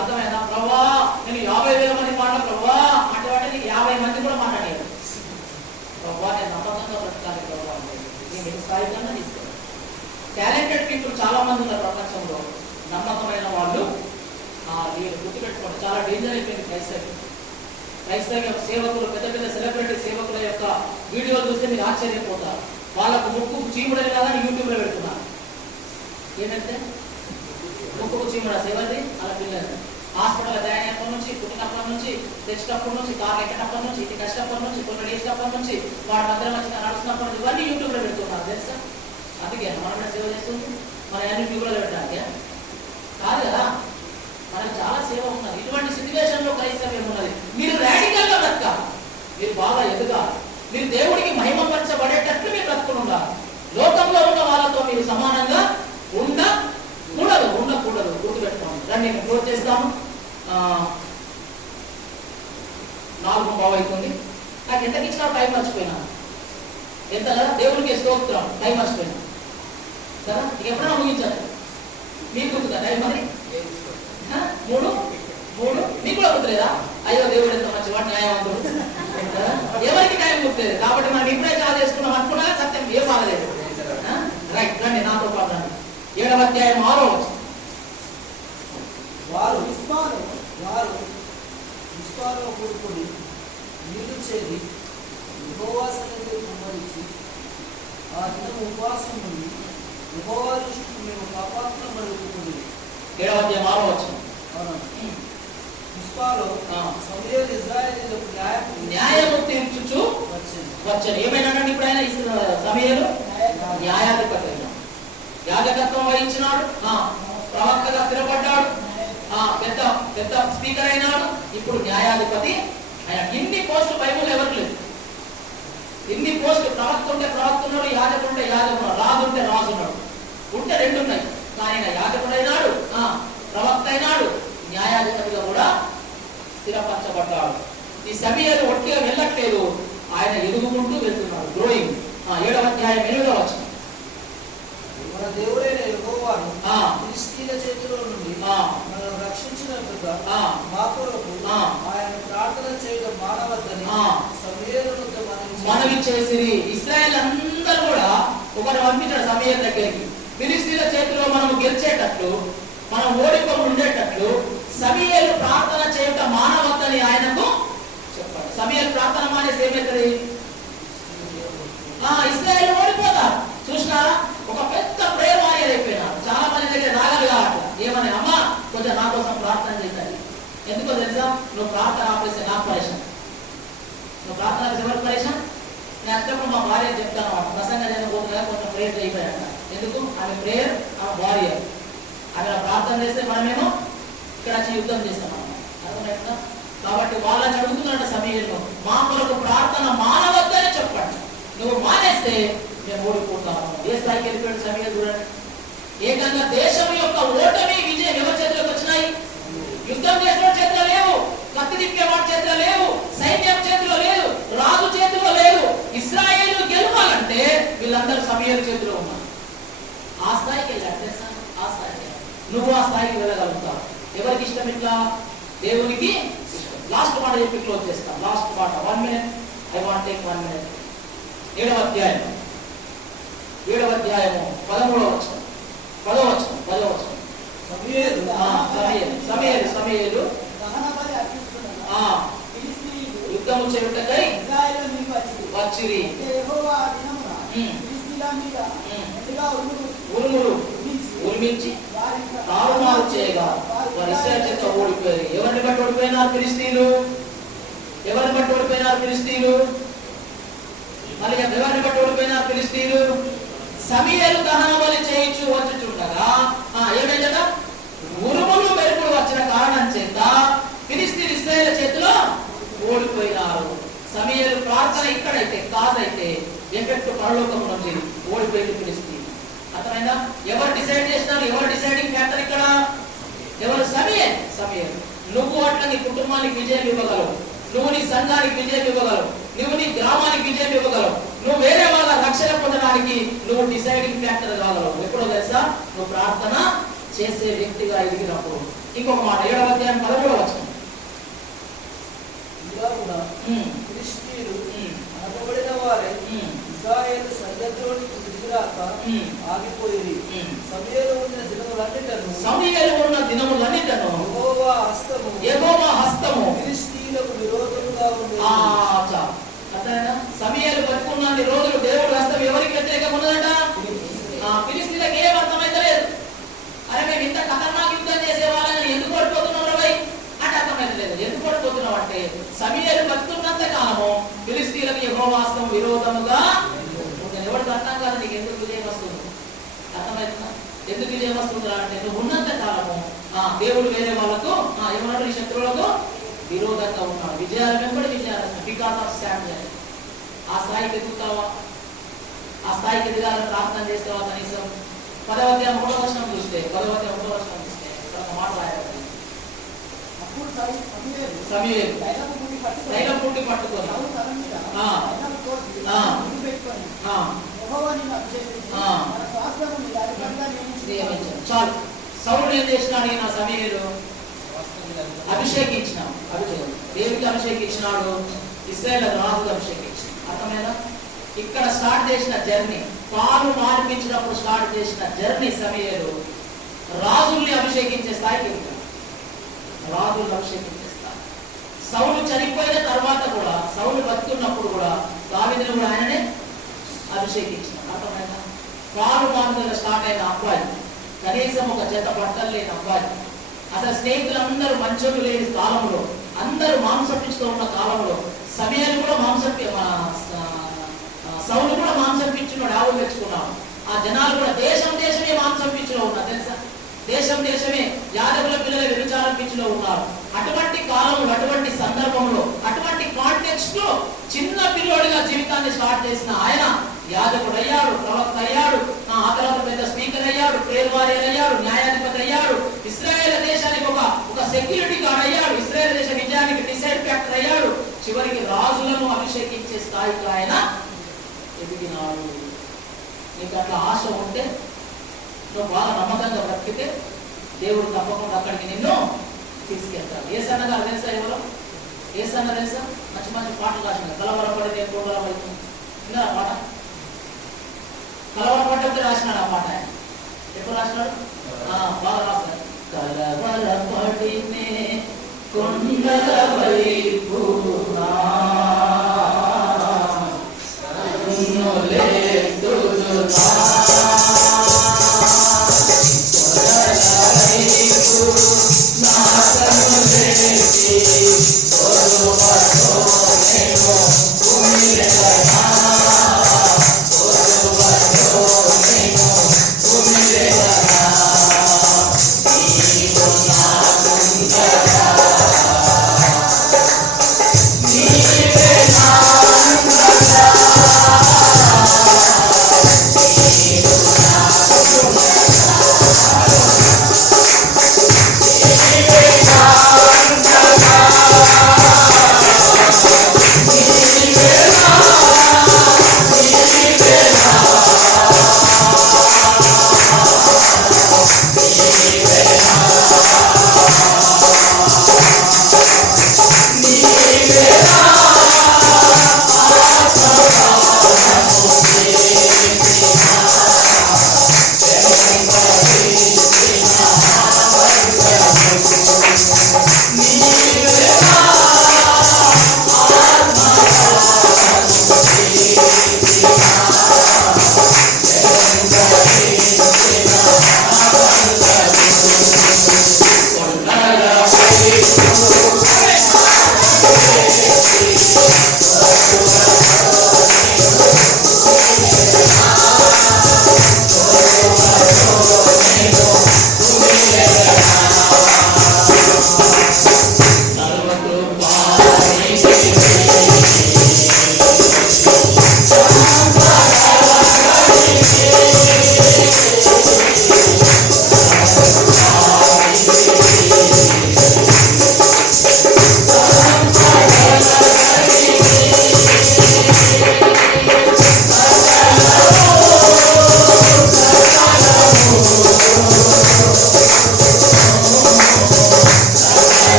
అర్థమైనా? ప్రభా నేను 50,000 మంది మాట ప్రభా అంటే నీకు 50 మంది కూడా మాట్లాడారు. ప్రభా నేను నమ్మకంగా బ్రతకాలి ప్రభా, నేను స్థాయి కన్నా తీసుకోవాలి. టాలెంటెడ్ పీపుల్ చాలా మంది ఉన్నారు ప్రపంచంలో, నమ్మకమైన వాళ్ళు. మీరు గుర్తుపెట్టుకోండి, చాలా డేంజర్ అయిపోయింది క్రైస్తవ సేవకులు, పెద్ద పెద్ద సెలబ్రిటీ సేవకుల యొక్క వీడియోలు చూస్తే మీరు ఆశ్చర్యపోతారు. వాళ్ళకు ముక్కు చీముడని కదా యూట్యూబ్లో పెడుతున్నారు. ఏమంటే ముక్కు చీముడ సేవది అలా పిల్లలు హాస్పిటల్ జాయిన్ అయినప్పటి నుంచి, పుట్టినప్పటి నుంచి, తెచ్చినప్పటి నుంచి, కారు ఎక్కినప్పటి నుంచి, ఇది కష్టప్పటి నుంచి, కొన్ని వేసినప్పటి నుంచి, వాడి మధ్యలో వచ్చిన నడుస్తున్నప్పటి నుంచి ఇవన్నీ యూట్యూబ్లో పెడుతున్నారు తెలుసా? అందుకే మనం సేవ చేస్తుంది మన అన్ని యూట్యూబ్లో పెట్టడానికి కాదు కదా. మనకు చాలా సేవ ఉన్నది. ఇటువంటి సిచ్యువేషన్ లో క్రైస్తవ్యం ఉన్నది. మీరు రాడికల్ గా బ్రతకాలి, మీరు బాగా ఎదగాలి, మీరు దేవుడికి మహిమపరచబడేటట్లు మీరు బ్రతుకుని ఉండాలి. లోకంలో ఉన్న వాళ్ళతో మీరు సమానంగా ఉండకూడదు. గుర్తుపెట్టుకోండి. దాన్ని నేను క్లోజ్ చేస్తాము. 4:15 అవుతుంది. నాకు ఎంతకి ఇచ్చినా టైం మర్చిపోయినా. ఎంత కదా దేవుడికి స్తోత్రం, టైం మర్చిపోయినా కదా. ఎప్పుడైనా ముగించాలి మీకు గుర్తుగా టైం మరి 3 మీకు కూడా గుర్తులేదా? అయ్యో దేవుడు ఎంత మంచివాడు, న్యాయవంతుడు. ఎవరికి టైం గుర్తులేదు కాబట్టి మనం ఇప్పుడే చాలా చేసుకున్నాం అనుకున్నా సత్యం ఏం బాగలేదు. రైట్, రండి నాతో పాటు. 7వ అధ్యాయం 6వ వచనం. వారు విశ్వాలో కూడుకొని నీరు చేరి యెహోవా సన్నిధికి కుమ్మరించి ఆ దినం ఉపవాసం నుండి యెహోవా దృష్టికి మేము పాపాత్మం అడుగుతుంది. 7వ అధ్యాయం 6వ వచనం. మిస్పాలో సమూయేలు ఇశ్రాయేలీయులకు న్యాయము తీర్చుచు వచ్చాను. ఏమైనాడండి ఇప్పుడు ఆయన? సమూయేలు న్యాయాధిపతి అయినాడు, యాజకత్వం వహించినాడు, ప్రవక్తగా స్థిరపడ్డాడు, పెద్ద స్పీకర్ అయినాడు, ఇప్పుడు న్యాయాధిపతి ఆయన. ఇన్ని పోస్టులు బైబిల్ ఎవరు లేదు. ఇన్ని పోస్టులు, ప్రవక్త ఉంటే ప్రవక్త ఉన్నాడు, యాజకుడు ఉంటే యాజకుడు, రాజు ఉంటే రాజు ఉన్నాడు. ఉంటే 2 ఉన్నాయి. కానీ ఆయన యాజకుడు అయినాడు, ప్రవక్త అయినాడు, న్యాయాధిపతిగా కూడా స్థిరపరచబడ్డాడు. ఈ సమూయేలు ఒట్టిగా వెళ్ళట్లేదు, ఆయన ఎదుగుకుంటూ వెళ్తున్నాడు. గ్రోయింగ్. 7వ అధ్యాయం 8వ వచనం. మన దేవుడైన యెహోవాను ఫిలిష్తీయుల చేతిలో నుండి మనల్ని రక్షించినట్టుగా మా కొరకు ఆయన ప్రార్థన చేయడం మానవద్దని సమూయేలుతో మనవి చేసిరి. ఇశ్రాయేల్ అందరూ కూడా ఒకరు పంపించాడు సమూయేలు దగ్గరికి. ఫిలిష్తీయుల చేతిలో మనం గెలిచేటట్లు, మనం ఓడిపోయి ఉండేటట్లు సమూయేలు ప్రార్థన చేయటం మానవద్దని ఆయనకు చెప్పాడు. సమూయేలు ప్రార్థన మానేసి ఏమవుతుంది? ఇశ్రాయేలు ఓడిపోతారు. చూసినారా? ఒక పెద్ద ప్రేమ అయిపోయినారు. చాలా మంది దగ్గర రాగాలి కావట్లేదు. ఏమని? అమ్మా కొంచెం నా కోసం ప్రార్థన చేయాలి. ఎందుకో తెలుసా? నువ్వు ప్రార్థన ఆపేస్తే నాకు పరేషన్, నువ్వు ప్రార్థన ఎవరికి పరేషన్? నేను అప్పుడు మా భార్య చెప్తాను, ప్రసంగం చేయకపోతున్నా కొంచెం ప్రేయర్ అయిపోయాక ఎందుకు? ఆమె ప్రేయర్, ఆమె వారియర్. ఆమె ప్రార్థన చేస్తే మనమేమో ఇక్కడ వచ్చి యుద్ధం చేస్తాం. అర్థమవుతుందా? కాబట్టి వాళ్ళని అడుగుతున్నట్టు సమయంలో మా కొరకు ప్రార్థన మానవద్దనే చెప్పండి. నువ్వు మానేస్తే మేము ఓడిపోతాము. ఏ స్థాయికి వెళ్ళిపోయాడు సమయం చూడండి. ఏకంగా దేశం యొక్క ఓటమి విజయం ఎవరి చేతిలోకి వచ్చినాయి? యుద్ధం చేసిన చేతిలో లేవు, కత్తి తిప్పేవాడి చేతిలో లేవు, సైన్యం చేతిలో లేదు, రాజు చేతిలో లేదు. ఇశ్రాయేలు గెలవాలంటే వీళ్ళందరూ సమయం చేతిలో ఉన్నారు. ఆ స్థాయికి వెళ్ళాడు. ఆ స్థాయికి నువ్వు ఆ స్థాయికి వెళ్ళగలుగుతావు. ఎవరికి ఇష్టం ఇట్లా? దేవునికి ఇష్టం. లాస్ట్ మాట చెప్పి క్లోజ్ చేస్తాం. లాస్ట్ మాట 1 minute. I want take 1 minute. 7వ అధ్యాయం 13వ వచనం. 10వ వచనం. సమూయేలు యుద్ధము చేయుటకై వచ్చిరి. ఉరిమించి తారుమారు చేయగా వారి ఇశ్రాయేలు చేత ఓడిపోయారు. ఎవరిని బట్టి ఓడిపోయినారు ఫిలిష్తీయులు? ఎవరిని బట్టి ఓడిపోయినారు ఫిలిష్తీయులు? మళ్ళీ ఎవరిని బట్టి ఓడిపోయినారు ఫిలిష్తీయులు? సమూయేలు దహన బలి చేయించు వచ్చుచుండగా ఏమైందట? ఉరుములు మెరుపులు వచ్చిన కారణం చేత ఫిలిష్తీయులు ఇశ్రాయేలు చేతిలో ఓడిపోయినారు. సమూయేలు ప్రార్థన ఇక్కడైతే కాదైతే ఎఫెక్ట్ పరలోకమున చేరి ఓడిపోయింది ఫిలిష్తీయులు. అర్థమైందా? ఎవరు డిసైడ్ చేసినారు? ఎవరు డిసైడింగ్ ఫ్యాక్టర్ ఇక్కడ? ఎవరు? సమూయేలు. నువ్వు అట్లా నీ కుటుంబానికి విజయం ఇవ్వగలవు, నువ్వు నీ సంఘానికి విజయం ఇవ్వగలవు, నువ్వు నీ గ్రామానికి విజయం ఇవ్వగలవు, నువ్వు వేరే వాళ్ళ రక్షణ పొందడానికి నువ్వు డిసైడింగ్ ఫ్యాక్టర్ కాగలవు. ఎప్పుడో తెలుసా? నువ్వు ప్రార్థన చేసే వ్యక్తిగా ఎదిగినప్పుడు. ఇంకొక మాట 7వ అధ్యాయం 11వ వచనం. ఫిలిష్తీయులు అనబడిన వారే ఇశ్రాయేలు సరిహద్దులోనికి తిరిగిరాక ఆగిపోయింది. సమూయేలు ఉన్న దినములన్నిటను యెహోవా హస్తము ఫిలిష్తీయులకు విరోధముగా ఉండేది. అర్థమైందా? సమూయేలు బతుకున్న రోజులు దేవుడి హస్తం ఎవరికి వ్యతిరేకంగా ఉన్నదట? ఫిలిష్తీయులకు ఏం అర్థమైతలేదు. అరే మేము ఇంత ఖతర్నాక్ యుద్ధం చేసే వాళ్ళని ఎందుకు ఓడిపోతున్నాం రవై అంటే అర్థమైతలేదు. ఎందుకు ఓడిపోతున్నాం అంటే సమూయేలు బతుకున్నంత కాలము ఫిలిష్తీయులకు యెహోవా హస్తం విరోధముగా ఉండేది. ఎవరికి అర్థం కాదు నీకు ఎందుకు విజయం వస్తుంది. అర్థమవుతుందా? ఎందుకు విజయం వస్తుందా అంటే నువ్వు ఉన్నంత కాలము దేవుడు వేరే వాళ్ళకు ఏమన్నాడు? ఈ శత్రువులకు విరోధంగా ఉన్నాడు. విజయాలు వెంబడి విజయాలు. Because of sand. ఆ స్థాయికి ఎదుగుతావా? ఆ స్థాయికి ఎదగాలని ప్రార్థన చేస్తావా? కనీసం 10వ అధ్యాయం 1వ వచనం చూస్తే ఒక మాట రాయబడింది. సమూయేలు తైలం పుట్టి పట్టుకొని చాలు. సౌలుని ఏం చేసినాడు? ఈయన సమూయేలు అభిషేకించినాడు. దేవుడికి అభిషేకించినాడు, ఇశ్రాయేలు రాజుకు అభిషేకించినాడు. అర్థమైనా? ఇక్కడ స్టార్ట్ చేసిన జర్నీ, పాలు మార్పించినప్పుడు స్టార్ట్ చేసిన జర్నీ సమూయేలు రాజుల్ని అభిషేకించే స్థాయికి వెళ్తాడు. రాజుల్ని అభిషేకించే స్థాయి. సౌలు చనిపోయిన తర్వాత కూడా, సౌలు బతుకున్నప్పుడు కూడా దావీదును కూడా ఆయననే అభిషేకించినాడు. అర్థమైనా? పాలు మార్పుగా స్టార్ట్ అయిన అబ్బాయి, కనీసం ఒక జత బట్టలు లేని అబ్బాయి, అసలు స్నేహితులందరూ మంచోళ్ళు లేని కాలంలో, అందరూ మాంసపించుతూ ఉన్న కాలంలో సమూయేలు కూడా సౌలు కూడా మాంసం పిచ్చినోడు ఆవులు తెచ్చుకున్నాడు. ఆ జనాలు కూడా దేశమే మాంసం పిచ్చిలో ఉన్నారు. తెలుసా? దేశమే యాదవుల పిల్లల వ్యభిచారం పిచ్చిలో ఉన్నారు. అటువంటి కాలంలో, అటువంటి సందర్భంలో, అటువంటి కాంటెక్స్ట్ లో చిన్న పిల్లోడిగా జీవితాన్ని స్టార్ట్ చేసిన ఆయన యాజకుడు అయ్యాడు, ప్రవక్త అయ్యాడు, ఆ తర్వాత పెద్ద స్పీకర్ అయ్యాడు, ప్రేయర్ వారియర్ అయ్యాడు, న్యాయాధిపతి అయ్యాడు, ఇశ్రాయేల్ దేశానికి ఒక సెక్యూరిటీ గార్డ్ అయ్యాడు, ఇశ్రాయేల్ దేశ విజయానికి డిసైడ్ ఫ్యాక్టర్ అయ్యాడు. చివరికి రాజులను అభిషేకించే స్థాయికి ఆయన ఎదిగినాడు. నీకు అట్లా ఆశ ఉంటే, నువ్వు బాగా నమ్మకంగా బ్రతికితే దేవుడు తప్పకుండా అక్కడికి నిన్ను తీసుకెళ్తాడు. ఏసన్న గారు తెలుసా? ఎవరో ఏసన్న తెలుసా? మంచి పాటలు రాసిన కలవరపడి నేను కోగలమవుతుంది. ఇంకా పాట కలవరపడ్డప్పుడు రాసినాడు. ఆ పాట ఆయన ఎప్పుడు రాసినాడు? బాగా రాస్తాడు. కలవరపడినే కొండల వైపు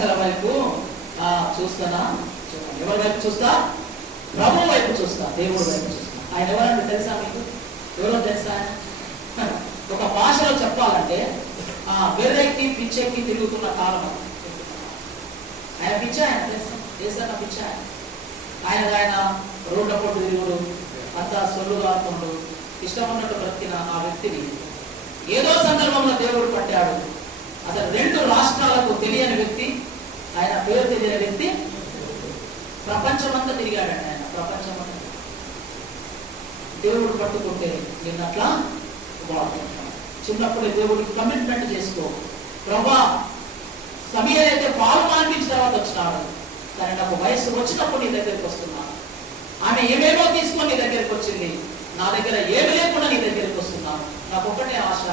గుంటల వైపు చూస్తానా? ఎవరి వైపు చూస్తా? ప్రభు వైపు చూస్తా, దేవుడి వైపు చూస్తా. ఆయన ఎవరంటే తెలుసా మీకు? ఎవరో తెలుసా? ఆయన ఒక భాషలో చెప్పాలంటే వెర్రెక్కి పిచ్చెక్కి తిరుగుతున్న కాలం. ఆయన పిచ్చ, ఆయన తెలుసా? దేశాన్న పిచ్చ. ఆయన రోడ్ల పొట్టు తిరుగుడు, అంతా సొల్లుగా ఆడుతుండు, ఇష్టం ఉన్నట్టు బ్రతికిన ఆ వ్యక్తిని ఏదో సందర్భంలో దేవుడు పట్టాడు. అసలు 2 రాష్ట్రాలకు తెలియని వ్యక్తి, ఆయన పేరు తెలియని వ్యక్తి ప్రపంచమంతా తిరిగాడండి. ఆయన ప్రపంచమంతా దేవుడు పట్టుకుంటే నిన్నట్లా వాడుకుంటాం. చిన్నప్పుడే దేవుడికి కమిట్మెంట్ చేసుకో. ప్రభా, సమయాలైతే పాలు మానిపించిన తర్వాత వచ్చినాడు, కానీ నాకు వయసు వచ్చినప్పుడు నీ దగ్గరికి వస్తున్నాను. ఆమె ఏమేమో తీసుకొని నీ దగ్గరికి వచ్చింది, నా దగ్గర ఏమి లేకుండా నీ దగ్గరికి వస్తున్నాను. నాకు ఒకటే ఆశ,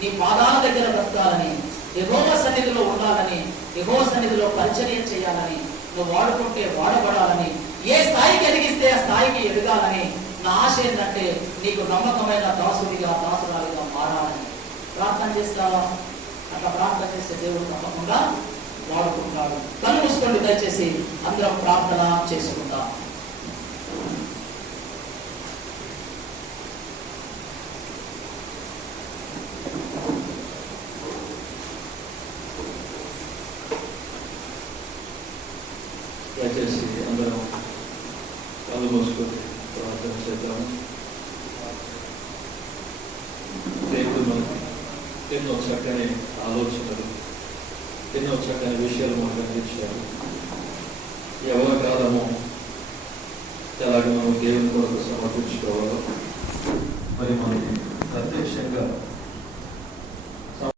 నీ పాదాల దగ్గర బ్రతకాలని, యెహోవా సన్నిధిలో ఉండాలని, యెహోవా సన్నిధిలో పరిచర్య చేయాలని, నువ్వు వాడుకుంటే వాడబడాలని, ఏ స్థాయికి ఎదిగిస్తే ఆ స్థాయికి ఎదగాలని నా ఆశ ఏంటంటే నీకు నమ్మకమైన దాసుడిగా దాసురాలిగా మారాలని. ప్రార్థన చేస్తావా? అట్లా ప్రార్థన చేస్తే దేవుడు తప్పకుండా వాడుకుంటాడు. కళ్ళు మూసుకోండి దయచేసి, అందరం ప్రార్థన చేసుకుందాం. దయచేసి అందరం కళ్ళు మూసుకొని ప్రార్థన చేద్దాము. దేవుడు మనకు ఎన్నో చక్కని ఆలోచనలు, ఎన్నో చక్కని విషయాలు మనకు అందించారు. ఎవరి కాలము ఎలాగ మనం దేవుని కొరకు సమర్పించుకోవాలో, మరి మనకి ప్రత్యక్షంగా